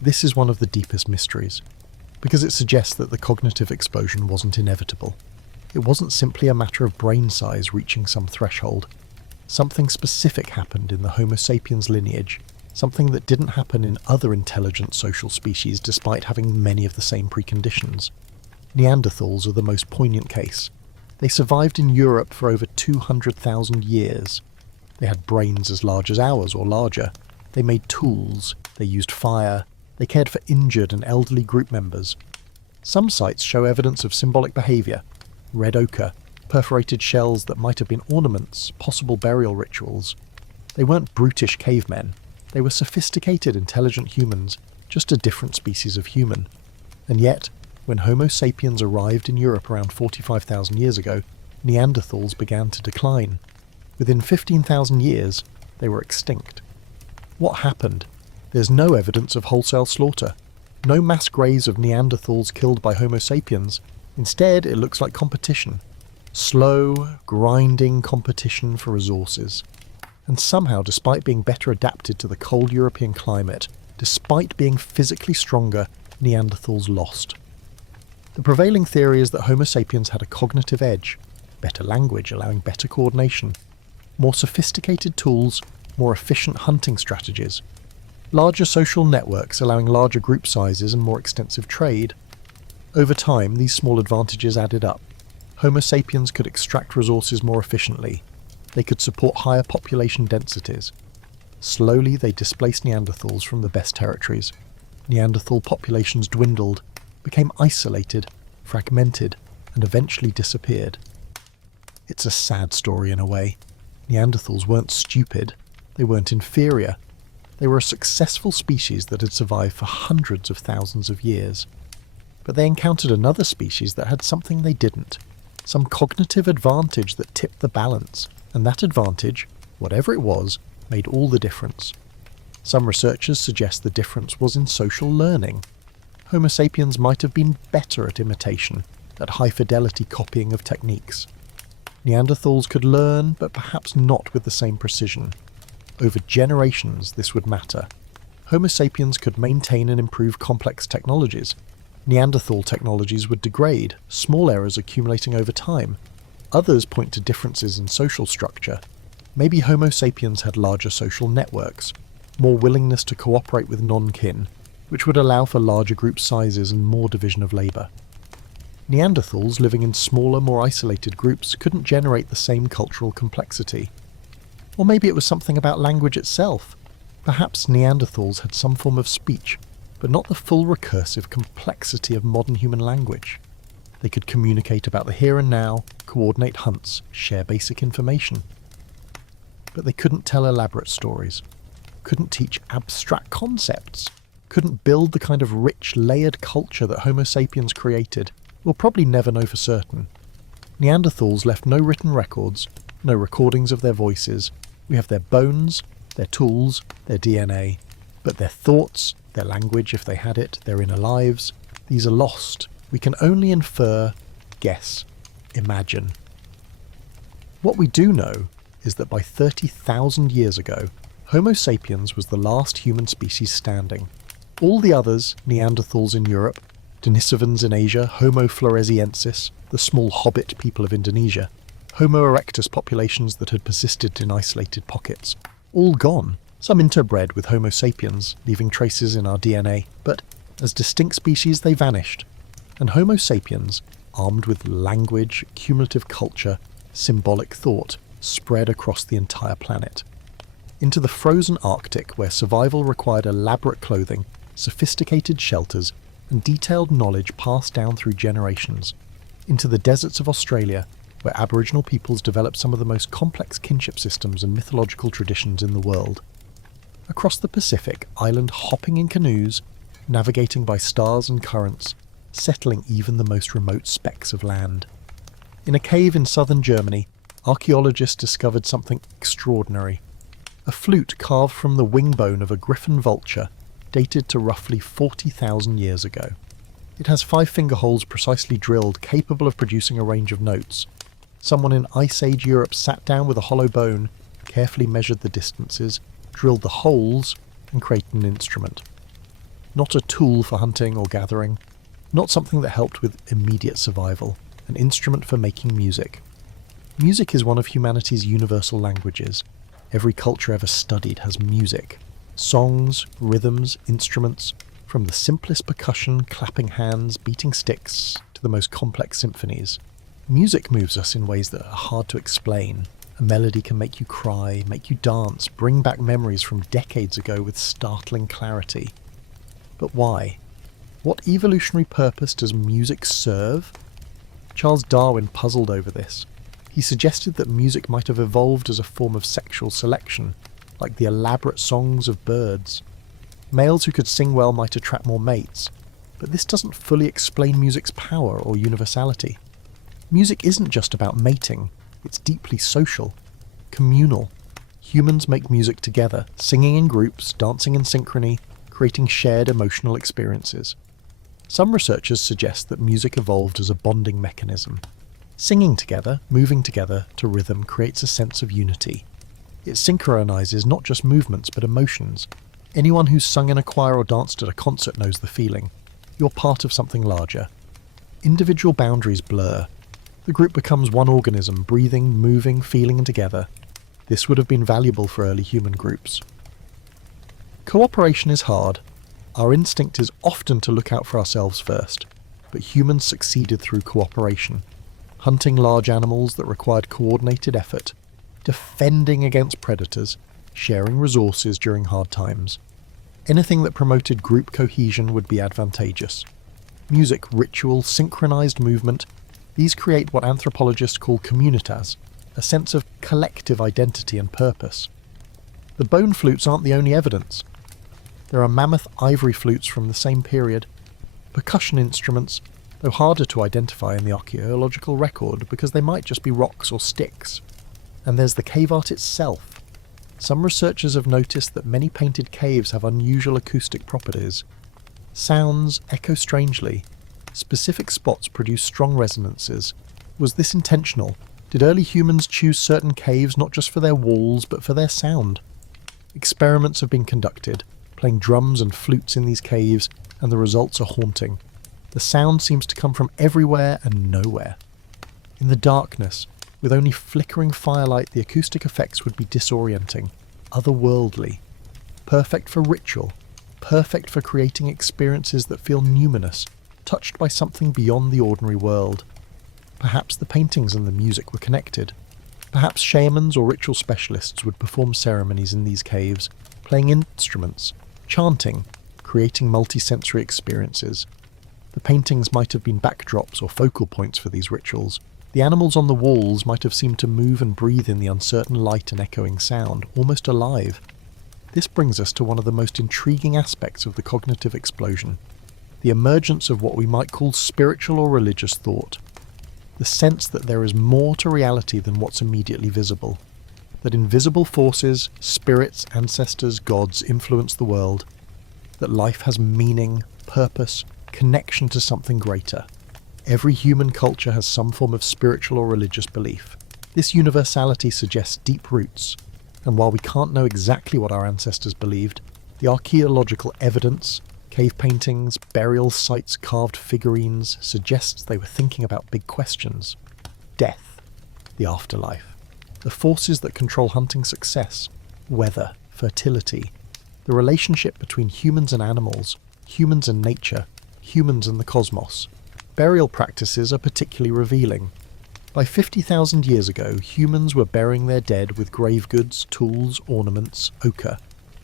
This is one of the deepest mysteries, because it suggests that the cognitive explosion wasn't inevitable. It wasn't simply a matter of brain size reaching some threshold. Something specific happened in the Homo sapiens lineage, something that didn't happen in other intelligent social species despite having many of the same preconditions. Neanderthals are the most poignant case. They survived in Europe for over 200,000 years. They had brains as large as ours or larger. They made tools. They used fire. They cared for injured and elderly group members. Some sites show evidence of symbolic behaviour. Red ochre, perforated shells that might have been ornaments, possible burial rituals. They weren't brutish cavemen. They were sophisticated, intelligent humans, just a different species of human. And yet, when Homo sapiens arrived in Europe around 45,000 years ago, Neanderthals began to decline. Within 15,000 years, they were extinct. What happened? There's no evidence of wholesale slaughter, no mass graves of Neanderthals killed by Homo sapiens. Instead, it looks like competition. Slow, grinding competition for resources. And somehow, despite being better adapted to the cold European climate, despite being physically stronger, Neanderthals lost. The prevailing theory is that Homo sapiens had a cognitive edge, better language allowing better coordination, more sophisticated tools, more efficient hunting strategies, larger social networks allowing larger group sizes and more extensive trade. Over time, these small advantages added up. Homo sapiens could extract resources more efficiently. They could support higher population densities. Slowly, they displaced Neanderthals from the best territories. Neanderthal populations dwindled, became isolated, fragmented, and eventually disappeared. It's a sad story in a way. Neanderthals weren't stupid. They weren't inferior. They were a successful species that had survived for hundreds of thousands of years. But they encountered another species that had something they didn't, some cognitive advantage that tipped the balance, and that advantage, whatever it was, made all the difference. Some researchers suggest the difference was in social learning. Homo sapiens might have been better at imitation, at high-fidelity copying of techniques. Neanderthals could learn, but perhaps not with the same precision. Over generations, this would matter. Homo sapiens could maintain and improve complex technologies. Neanderthal technologies would degrade, small errors accumulating over time. Others point to differences in social structure. Maybe Homo sapiens had larger social networks, more willingness to cooperate with non-kin, which would allow for larger group sizes and more division of labour. Neanderthals living in smaller, more isolated groups couldn't generate the same cultural complexity. Or maybe it was something about language itself. Perhaps Neanderthals had some form of speech, but not the full recursive complexity of modern human language. They could communicate about the here and now, coordinate hunts, share basic information. But they couldn't tell elaborate stories, couldn't teach abstract concepts, couldn't build the kind of rich, layered culture that Homo sapiens created. We'll probably never know for certain. Neanderthals left no written records, no recordings of their voices. We have their bones, their tools, their DNA, but their thoughts, their language if they had it, their inner lives, these are lost. We can only infer, guess, imagine. What we do know is that by 30,000 years ago, Homo sapiens was the last human species standing. All the others, Neanderthals in Europe, Denisovans in Asia, Homo floresiensis, the small hobbit people of Indonesia, Homo erectus populations that had persisted in isolated pockets, all gone. Some interbred with Homo sapiens, leaving traces in our DNA, but as distinct species they vanished. And Homo sapiens, armed with language, cumulative culture, symbolic thought, spread across the entire planet. Into the frozen Arctic, where survival required elaborate clothing, sophisticated shelters, and detailed knowledge passed down through generations. Into the deserts of Australia, where Aboriginal peoples developed some of the most complex kinship systems and mythological traditions in the world. Across the Pacific, island hopping in canoes, navigating by stars and currents, settling even the most remote specks of land. In a cave in southern Germany, archaeologists discovered something extraordinary. A flute carved from the wing bone of a griffon vulture, dated to roughly 40,000 years ago. It has 5 finger holes precisely drilled, capable of producing a range of notes. Someone in Ice Age Europe sat down with a hollow bone, carefully measured the distances, drilled the holes, and created an instrument. Not a tool for hunting or gathering, not something that helped with immediate survival, an instrument for making music. Music is one of humanity's universal languages. Every culture ever studied has music. Songs, rhythms, instruments, from the simplest percussion, clapping hands, beating sticks, to the most complex symphonies. Music moves us in ways that are hard to explain. A melody can make you cry, make you dance, bring back memories from decades ago with startling clarity. But why? What evolutionary purpose does music serve? Charles Darwin puzzled over this. He suggested that music might have evolved as a form of sexual selection, like the elaborate songs of birds. Males who could sing well might attract more mates, but this doesn't fully explain music's power or universality. Music isn't just about mating, it's deeply social, communal. Humans make music together, singing in groups, dancing in synchrony, creating shared emotional experiences. Some researchers suggest that music evolved as a bonding mechanism. Singing together, moving together to rhythm creates a sense of unity. It synchronizes not just movements but emotions. Anyone who's sung in a choir or danced at a concert knows the feeling. You're part of something larger. Individual boundaries blur. The group becomes one organism, breathing, moving, feeling together. This would have been valuable for early human groups. Cooperation is hard. Our instinct is often to look out for ourselves first, but humans succeeded through cooperation. Hunting large animals that required coordinated effort, defending against predators, sharing resources during hard times. Anything that promoted group cohesion would be advantageous. Music, ritual, synchronized movement, these create what anthropologists call communitas, a sense of collective identity and purpose. The bone flutes aren't the only evidence. There are mammoth ivory flutes from the same period, percussion instruments, though harder to identify in the archaeological record because they might just be rocks or sticks. And there's the cave art itself. Some researchers have noticed that many painted caves have unusual acoustic properties. Sounds echo strangely. Specific spots produce strong resonances. Was this intentional? Did early humans choose certain caves not just for their walls but for their sound? Experiments have been conducted, playing drums and flutes in these caves, and the results are haunting. The sound seems to come from everywhere and nowhere. In the darkness, with only flickering firelight, the acoustic effects would be disorienting, otherworldly. Perfect for ritual, perfect for creating experiences that feel numinous, touched by something beyond the ordinary world. Perhaps the paintings and the music were connected. Perhaps shamans or ritual specialists would perform ceremonies in these caves, playing instruments, chanting, creating multisensory experiences. The paintings might have been backdrops or focal points for these rituals. The animals on the walls might have seemed to move and breathe in the uncertain light and echoing sound, almost alive. This brings us to one of the most intriguing aspects of the cognitive explosion, the emergence of what we might call spiritual or religious thought. The sense that there is more to reality than what's immediately visible. That invisible forces, spirits, ancestors, gods influence the world. That life has meaning, purpose, connection to something greater. Every human culture has some form of spiritual or religious belief. This universality suggests deep roots, and while we can't know exactly what our ancestors believed, the archaeological evidence, cave paintings, burial sites, carved figurines, suggests they were thinking about big questions. Death, the afterlife, the forces that control hunting success, weather, fertility, the relationship between humans and animals, humans and nature, humans and the cosmos. Burial practices are particularly revealing. By 50,000 years ago, humans were burying their dead with grave goods, tools, ornaments, ochre.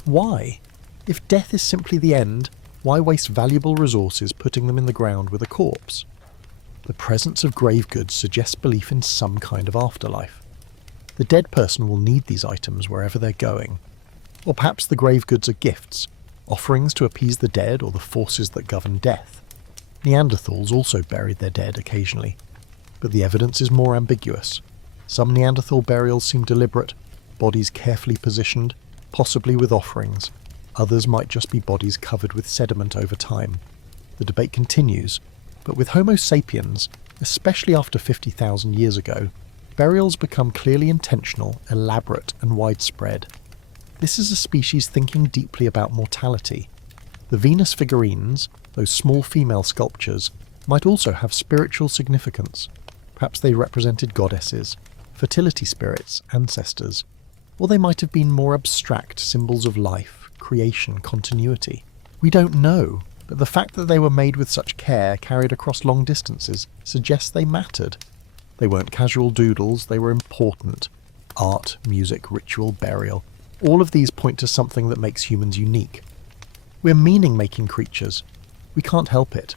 Why? If death is simply the end, why waste valuable resources putting them in the ground with a corpse? The presence of grave goods suggests belief in some kind of afterlife. The dead person will need these items wherever they're going. Or perhaps the grave goods are gifts, offerings to appease the dead or the forces that govern death. Neanderthals also buried their dead occasionally, but the evidence is more ambiguous. Some Neanderthal burials seem deliberate, bodies carefully positioned, possibly with offerings. Others might just be bodies covered with sediment over time. The debate continues, but with Homo sapiens, especially after 50,000 years ago, burials become clearly intentional, elaborate, and widespread. This is a species thinking deeply about mortality. The Venus figurines, those small female sculptures, might also have spiritual significance. Perhaps they represented goddesses, fertility spirits, ancestors, or they might have been more abstract symbols of life, creation, continuity. We don't know, but the fact that they were made with such care, carried across long distances, suggests they mattered. They weren't casual doodles, they were important. Art, music, ritual, burial. All of these point to something that makes humans unique. We're meaning-making creatures. We can't help it.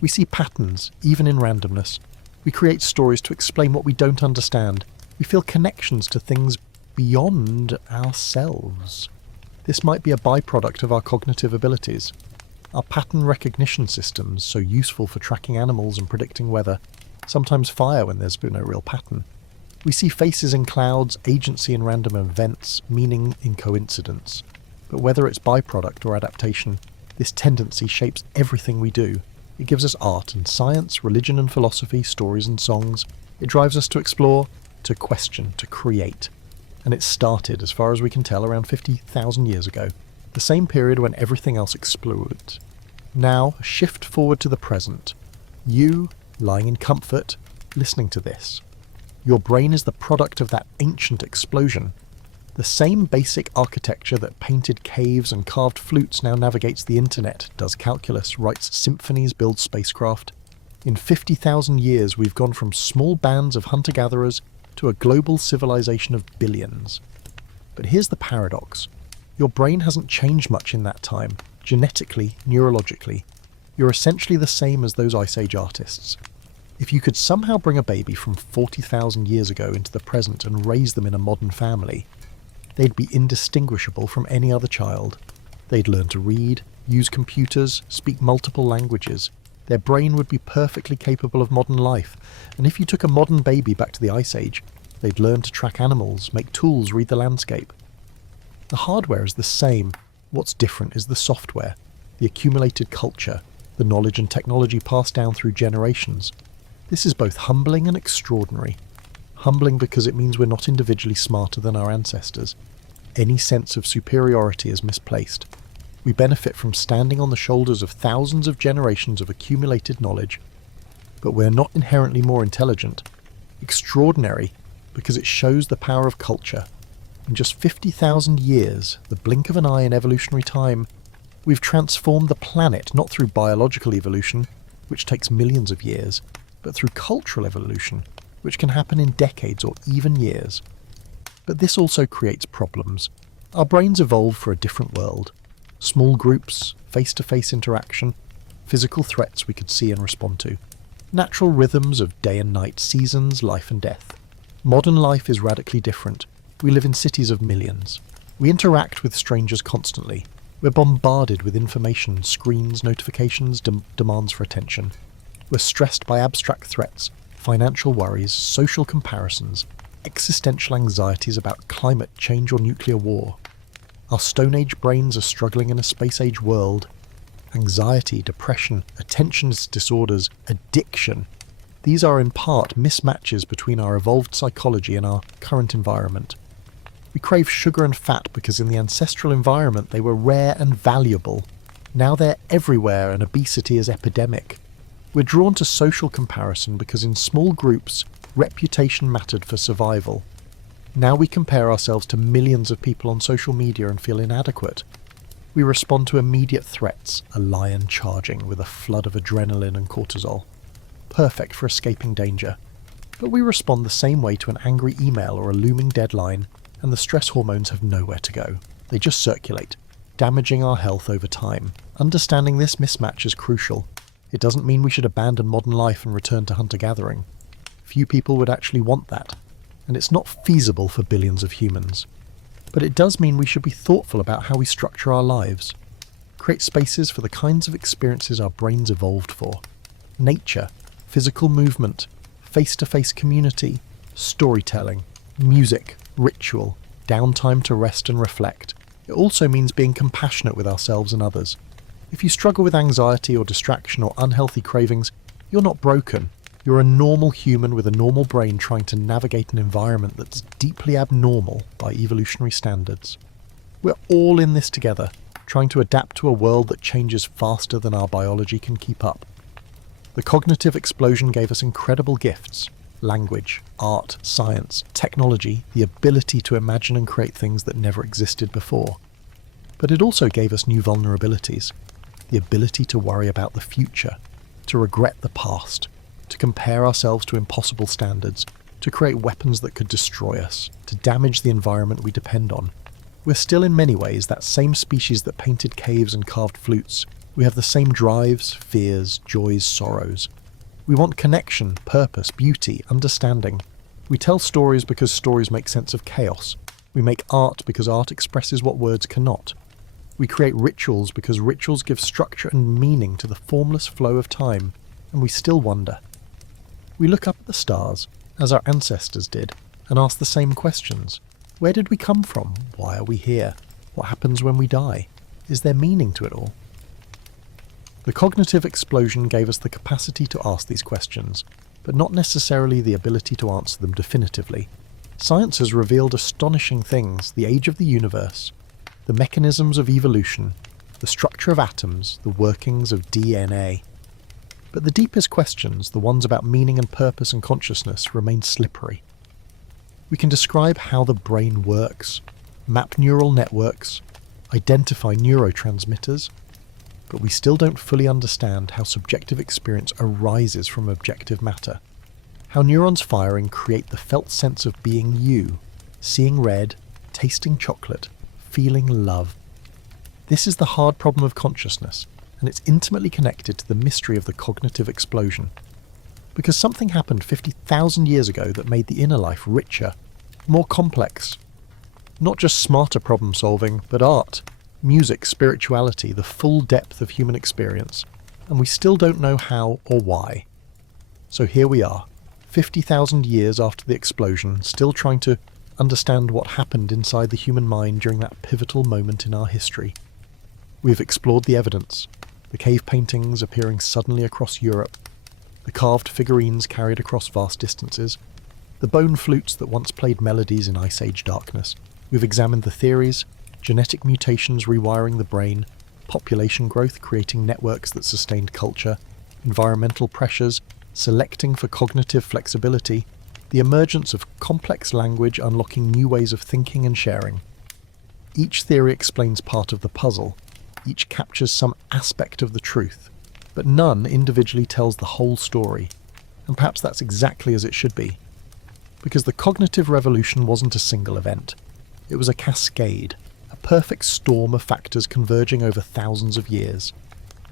We see patterns, even in randomness. We create stories to explain what we don't understand. We feel connections to things beyond ourselves. This might be a byproduct of our cognitive abilities. Our pattern recognition systems, so useful for tracking animals and predicting weather, sometimes fire when there's been no real pattern. We see faces in clouds, agency in random events, meaning in coincidence. But whether it's byproduct or adaptation, this tendency shapes everything we do. It gives us art and science, religion and philosophy, stories and songs. It drives us to explore, to question, to create. And it started, as far as we can tell, around 50,000 years ago, the same period when everything else exploded. Now, a shift forward to the present. You, lying in comfort, listening to this. Your brain is the product of that ancient explosion. The same basic architecture that painted caves and carved flutes now navigates the internet, does calculus, writes symphonies, builds spacecraft. In 50,000 years, we've gone from small bands of hunter-gatherers to a global civilization of billions. But here's the paradox. Your brain hasn't changed much in that time, genetically, neurologically. You're essentially the same as those Ice Age artists. If you could somehow bring a baby from 40,000 years ago into the present and raise them in a modern family, they'd be indistinguishable from any other child. They'd learn to read, use computers, speak multiple languages. Their brain would be perfectly capable of modern life, and if you took a modern baby back to the Ice Age, they'd learn to track animals, make tools, read the landscape. The hardware is the same. What's different is the software, the accumulated culture, the knowledge and technology passed down through generations. This is both humbling and extraordinary. Humbling because it means we're not individually smarter than our ancestors. Any sense of superiority is misplaced. We benefit from standing on the shoulders of thousands of generations of accumulated knowledge, but we're not inherently more intelligent. Extraordinary because it shows the power of culture. In just 50,000 years, the blink of an eye in evolutionary time, we've transformed the planet not through biological evolution, which takes millions of years, but through cultural evolution, which can happen in decades or even years. But this also creates problems. Our brains evolved for a different world. Small groups, face-to-face interaction, physical threats we could see and respond to. Natural rhythms of day and night, seasons, life and death. Modern life is radically different. We live in cities of millions. We interact with strangers constantly. We're bombarded with information, screens, notifications, demands for attention. We're stressed by abstract threats, financial worries, social comparisons, existential anxieties about climate change or nuclear war. Our Stone Age brains are struggling in a Space Age world. Anxiety, depression, attention disorders, addiction. These are in part mismatches between our evolved psychology and our current environment. We crave sugar and fat because in the ancestral environment they were rare and valuable. Now they're everywhere and obesity is epidemic. We're drawn to social comparison because in small groups, reputation mattered for survival. Now we compare ourselves to millions of people on social media and feel inadequate. We respond to immediate threats, a lion charging with a flood of adrenaline and cortisol. Perfect for escaping danger. But we respond the same way to an angry email or a looming deadline, and the stress hormones have nowhere to go. They just circulate, damaging our health over time. Understanding this mismatch is crucial. It doesn't mean we should abandon modern life and return to hunter-gathering. Few people would actually want that, and it's not feasible for billions of humans. But it does mean we should be thoughtful about how we structure our lives. Create spaces for the kinds of experiences our brains evolved for. Nature, physical movement, face-to-face community, storytelling, music, ritual, downtime to rest and reflect. It also means being compassionate with ourselves and others. If you struggle with anxiety or distraction or unhealthy cravings, you're not broken. You're a normal human with a normal brain trying to navigate an environment that's deeply abnormal by evolutionary standards. We're all in this together, trying to adapt to a world that changes faster than our biology can keep up. The cognitive explosion gave us incredible gifts: language, art, science, technology, the ability to imagine and create things that never existed before. But it also gave us new vulnerabilities. The ability to worry about the future, to regret the past, to compare ourselves to impossible standards, to create weapons that could destroy us, to damage the environment we depend on. We're still in many ways that same species that painted caves and carved flutes. We have the same drives, fears, joys, sorrows. We want connection, purpose, beauty, understanding. We tell stories because stories make sense of chaos. We make art because art expresses what words cannot. We create rituals because rituals give structure and meaning to the formless flow of time, and we still wonder. We look up at the stars, as our ancestors did, and ask the same questions. Where did we come from? Why are we here? What happens when we die? Is there meaning to it all? The cognitive explosion gave us the capacity to ask these questions, but not necessarily the ability to answer them definitively. Science has revealed astonishing things: the age of the universe, the mechanisms of evolution, the structure of atoms, the workings of DNA. But the deepest questions, the ones about meaning and purpose and consciousness, remain slippery. We can describe how the brain works, map neural networks, identify neurotransmitters, but we still don't fully understand how subjective experience arises from objective matter. How neurons firing create the felt sense of being you, seeing red, tasting chocolate, feeling love. This is the hard problem of consciousness, and it's intimately connected to the mystery of the cognitive explosion. Because something happened 50,000 years ago that made the inner life richer, more complex. Not just smarter problem solving, but art, music, spirituality, the full depth of human experience, and we still don't know how or why. So here we are, 50,000 years after the explosion, still trying to understand what happened inside the human mind during that pivotal moment in our history. We've explored the evidence, the cave paintings appearing suddenly across Europe, the carved figurines carried across vast distances, the bone flutes that once played melodies in Ice Age darkness. We've examined the theories, genetic mutations rewiring the brain, population growth creating networks that sustained culture, environmental pressures selecting for cognitive flexibility, the emergence of complex language unlocking new ways of thinking and sharing. Each theory explains part of the puzzle, each captures some aspect of the truth, but none individually tells the whole story, and perhaps that's exactly as it should be. Because the cognitive revolution wasn't a single event, it was a cascade, a perfect storm of factors converging over thousands of years.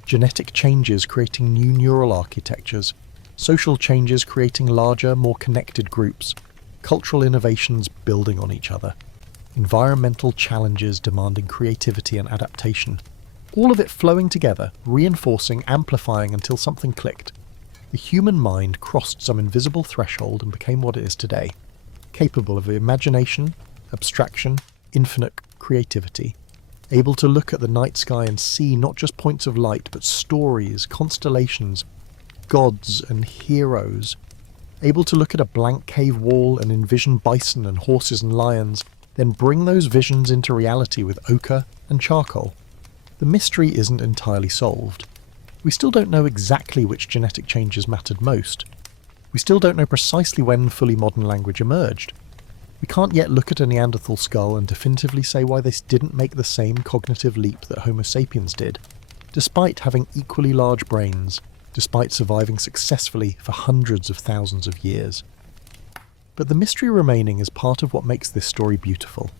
Genetic changes creating new neural architectures, social changes creating larger, more connected groups, cultural innovations building on each other, environmental challenges demanding creativity and adaptation. All of it flowing together, reinforcing, amplifying until something clicked. The human mind crossed some invisible threshold and became what it is today, capable of imagination, abstraction, infinite creativity, able to look at the night sky and see not just points of light, but stories, constellations, gods and heroes, able to look at a blank cave wall and envision bison and horses and lions, then bring those visions into reality with ochre and charcoal. The mystery isn't entirely solved. We still don't know exactly which genetic changes mattered most. We still don't know precisely when fully modern language emerged. We can't yet look at a Neanderthal skull and definitively say why they didn't make the same cognitive leap that Homo sapiens did, despite having equally large brains, despite surviving successfully for hundreds of thousands of years. But the mystery remaining is part of what makes this story beautiful.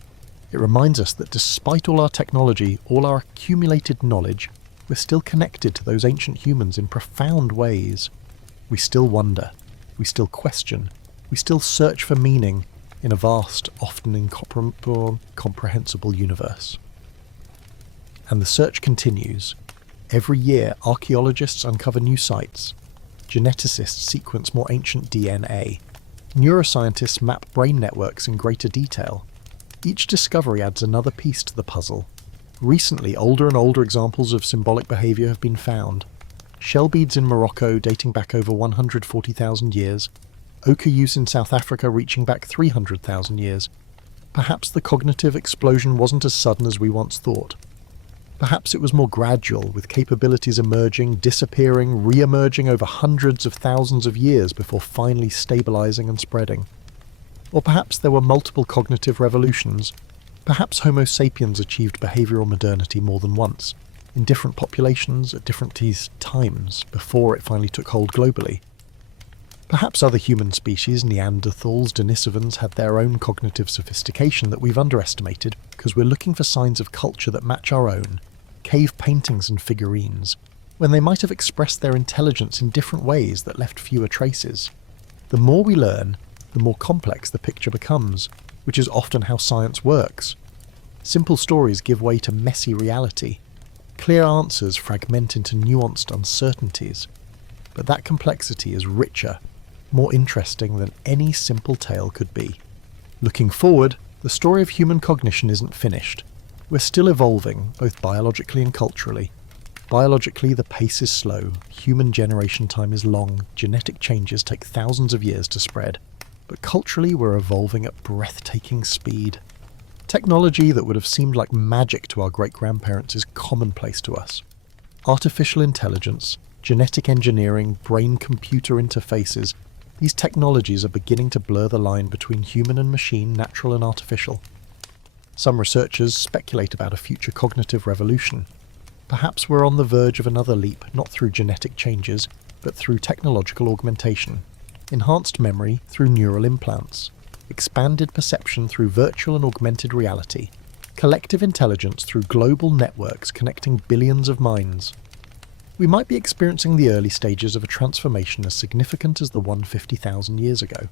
It reminds us that despite all our technology, all our accumulated knowledge, we're still connected to those ancient humans in profound ways. We still wonder, we still question, we still search for meaning in a vast, often incomprehensible universe. And the search continues. Every year, archaeologists uncover new sites, geneticists sequence more ancient DNA, neuroscientists map brain networks in greater detail. Each discovery adds another piece to the puzzle. Recently, older and older examples of symbolic behaviour have been found. Shell beads in Morocco dating back over 140,000 years, ochre use in South Africa reaching back 300,000 years. Perhaps the cognitive explosion wasn't as sudden as we once thought. Perhaps it was more gradual, with capabilities emerging, disappearing, re-emerging over hundreds of thousands of years before finally stabilising and spreading. Or perhaps there were multiple cognitive revolutions. Perhaps Homo sapiens achieved behavioural modernity more than once, in different populations at different times, before it finally took hold globally. Perhaps other human species, Neanderthals, Denisovans, had their own cognitive sophistication that we've underestimated because we're looking for signs of culture that match our own, cave paintings and figurines, when they might have expressed their intelligence in different ways that left fewer traces. The more we learn, the more complex the picture becomes, which is often how science works. Simple stories give way to messy reality. Clear answers fragment into nuanced uncertainties. But that complexity is richer, more interesting than any simple tale could be. Looking forward, the story of human cognition isn't finished. We're still evolving, both biologically and culturally. Biologically, the pace is slow, human generation time is long, genetic changes take thousands of years to spread. But culturally, we're evolving at breathtaking speed. Technology that would have seemed like magic to our great-grandparents is commonplace to us. Artificial intelligence, genetic engineering, brain-computer interfaces, these technologies are beginning to blur the line between human and machine, natural and artificial. Some researchers speculate about a future cognitive revolution. Perhaps we're on the verge of another leap, not through genetic changes, but through technological augmentation. Enhanced memory through neural implants, expanded perception through virtual and augmented reality, collective intelligence through global networks connecting billions of minds. We might be experiencing the early stages of a transformation as significant as the one 50,000 years ago.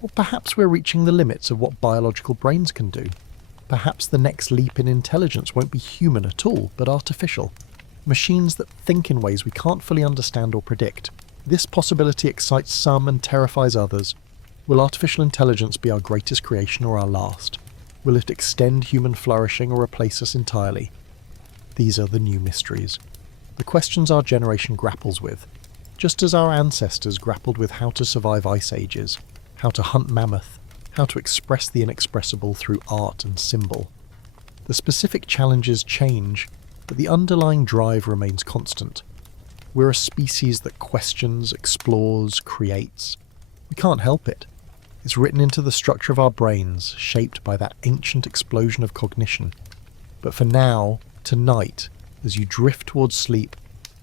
Or perhaps we're reaching the limits of what biological brains can do. Perhaps the next leap in intelligence won't be human at all, but artificial. Machines that think in ways we can't fully understand or predict. This possibility excites some and terrifies others. Will artificial intelligence be our greatest creation or our last? Will it extend human flourishing or replace us entirely? These are the new mysteries. The questions our generation grapples with, just as our ancestors grappled with how to survive ice ages, how to hunt mammoth, how to express the inexpressible through art and symbol. The specific challenges change, but the underlying drive remains constant. We're a species that questions, explores, creates. We can't help it. It's written into the structure of our brains, shaped by that ancient explosion of cognition. But for now, tonight, as you drift towards sleep,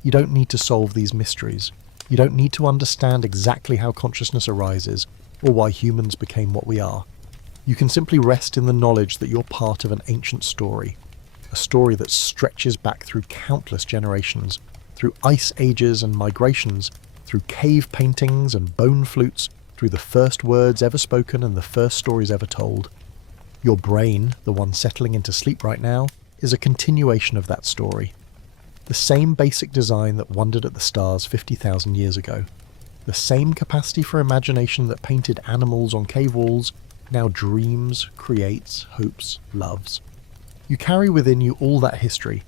you don't need to solve these mysteries. You don't need to understand exactly how consciousness arises, or why humans became what we are. You can simply rest in the knowledge that you're part of an ancient story, a story that stretches back through countless generations, through ice ages and migrations, through cave paintings and bone flutes, through the first words ever spoken and the first stories ever told. Your brain, the one settling into sleep right now, is a continuation of that story. The same basic design that wondered at the stars 50,000 years ago. The same capacity for imagination that painted animals on cave walls now dreams, creates, hopes, loves. You carry within you all that history,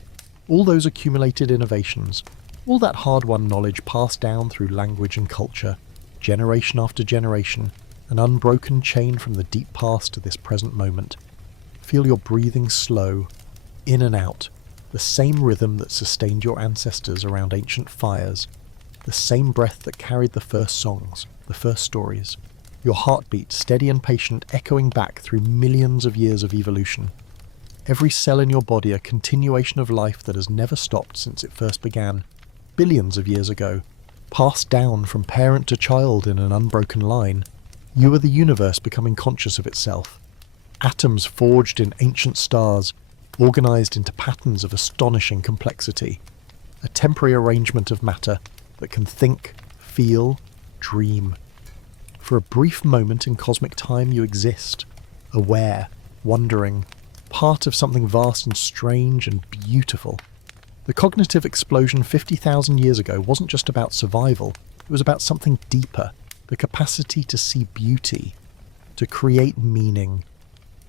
all those accumulated innovations, all that hard-won knowledge passed down through language and culture, generation after generation, an unbroken chain from the deep past to this present moment. Feel your breathing slow, in and out, the same rhythm that sustained your ancestors around ancient fires, the same breath that carried the first songs, the first stories. Your heartbeat, steady and patient, echoing back through millions of years of evolution. Every cell in your body a continuation of life that has never stopped since it first began, billions of years ago, passed down from parent to child in an unbroken line. You are the universe becoming conscious of itself. Atoms forged in ancient stars, organised into patterns of astonishing complexity. A temporary arrangement of matter that can think, feel, dream. For a brief moment in cosmic time you exist, aware, wondering, part of something vast and strange and beautiful. The cognitive explosion 50,000 years ago wasn't just about survival, it was about something deeper, the capacity to see beauty, to create meaning,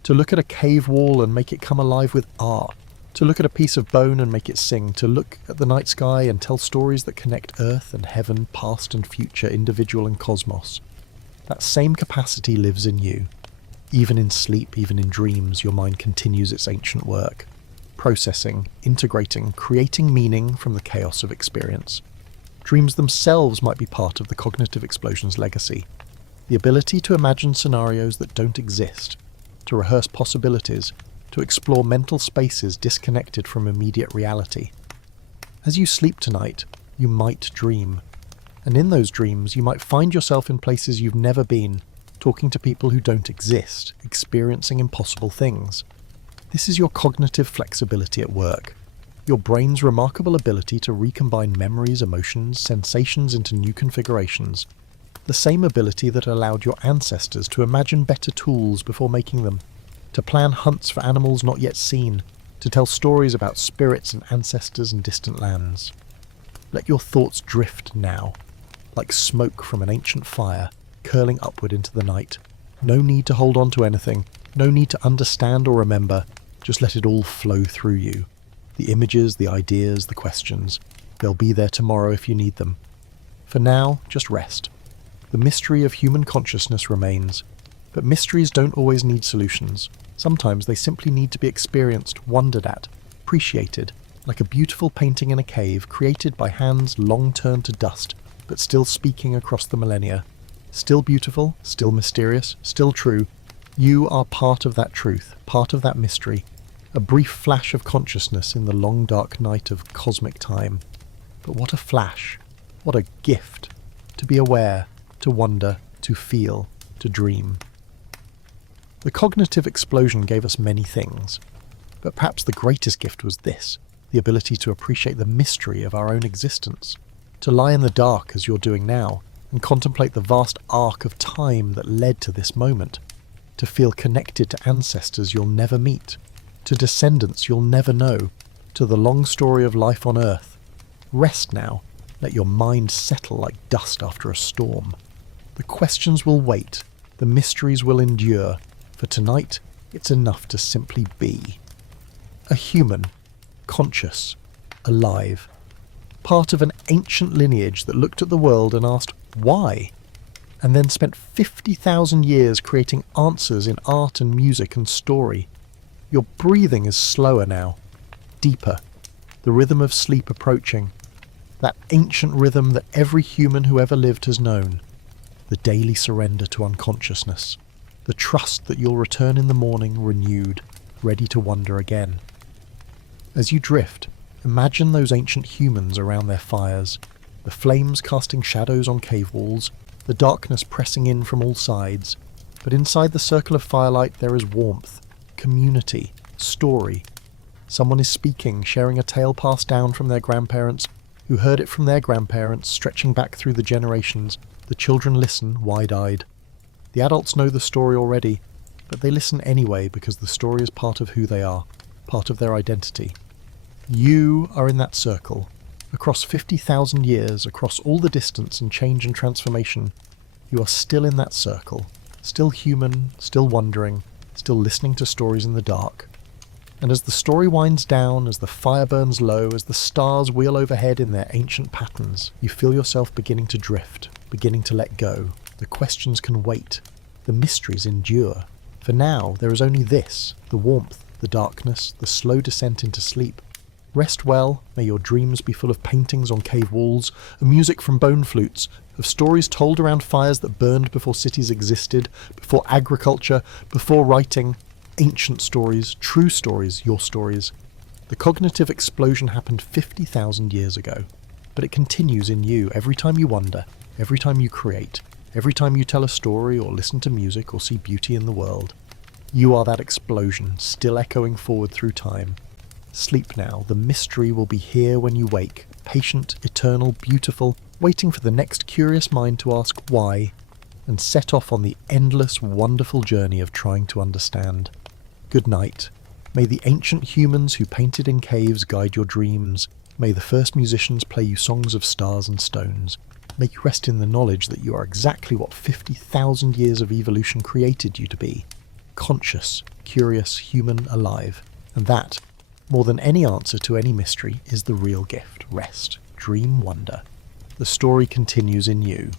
to look at a cave wall and make it come alive with art, to look at a piece of bone and make it sing, to look at the night sky and tell stories that connect earth and heaven, past and future, individual and cosmos. That same capacity lives in you. Even in sleep, even in dreams, your mind continues its ancient work, processing, integrating, creating meaning from the chaos of experience. Dreams themselves might be part of the cognitive explosion's legacy. The ability to imagine scenarios that don't exist, to rehearse possibilities, to explore mental spaces disconnected from immediate reality. As you sleep tonight, you might dream. And in those dreams, you might find yourself in places you've never been, talking to people who don't exist, experiencing impossible things. This is your cognitive flexibility at work. Your brain's remarkable ability to recombine memories, emotions, sensations into new configurations. The same ability that allowed your ancestors to imagine better tools before making them, to plan hunts for animals not yet seen, to tell stories about spirits and ancestors and distant lands. Let your thoughts drift now, like smoke from an ancient fire, curling upward into the night. No need to hold on to anything, no need to understand or remember, just let it all flow through you. The images, the ideas, the questions, they'll be there tomorrow if you need them. For now, just rest. The mystery of human consciousness remains, but mysteries don't always need solutions. Sometimes they simply need to be experienced, wondered at, appreciated, like a beautiful painting in a cave created by hands long turned to dust, but still speaking across the millennia. Still beautiful, still mysterious, still true. You are part of that truth, part of that mystery, a brief flash of consciousness in the long dark night of cosmic time. But what a flash, what a gift, to be aware, to wonder, to feel, to dream. The cognitive explosion gave us many things, but perhaps the greatest gift was this, the ability to appreciate the mystery of our own existence, to lie in the dark as you're doing now, and contemplate the vast arc of time that led to this moment, to feel connected to ancestors you'll never meet, to descendants you'll never know, to the long story of life on Earth. Rest now, let your mind settle like dust after a storm. The questions will wait, the mysteries will endure, for tonight it's enough to simply be. A human, conscious, alive, part of an ancient lineage that looked at the world and asked, why? And then spent 50,000 years creating answers in art and music and story. Your breathing is slower now, deeper, the rhythm of sleep approaching, that ancient rhythm that every human who ever lived has known, the daily surrender to unconsciousness, the trust that you'll return in the morning renewed, ready to wander again. As you drift, imagine those ancient humans around their fires, the flames casting shadows on cave walls, the darkness pressing in from all sides. But inside the circle of firelight there is warmth, community, story. Someone is speaking, sharing a tale passed down from their grandparents, who heard it from their grandparents, stretching back through the generations. The children listen, wide-eyed. The adults know the story already, but they listen anyway because the story is part of who they are, part of their identity. You are in that circle. Across 50,000 years, across all the distance and change and transformation, you are still in that circle, still human, still wondering, still listening to stories in the dark. And as the story winds down, as the fire burns low, as the stars wheel overhead in their ancient patterns, you feel yourself beginning to drift, beginning to let go. The questions can wait. The mysteries endure. For now, there is only this, the warmth, the darkness, the slow descent into sleep. Rest well, may your dreams be full of paintings on cave walls, of music from bone flutes, of stories told around fires that burned before cities existed, before agriculture, before writing. Ancient stories, true stories, your stories. The cognitive explosion happened 50,000 years ago, but it continues in you every time you wonder, every time you create, every time you tell a story or listen to music or see beauty in the world. You are that explosion, still echoing forward through time. Sleep now, the mystery will be here when you wake, patient, eternal, beautiful, waiting for the next curious mind to ask why, and set off on the endless, wonderful journey of trying to understand. Good night. May the ancient humans who painted in caves guide your dreams. May the first musicians play you songs of stars and stones. May you rest in the knowledge that you are exactly what 50,000 years of evolution created you to be. Conscious, curious, human, alive. And that, more than any answer to any mystery, is the real gift. Rest, dream, wonder. The story continues in you.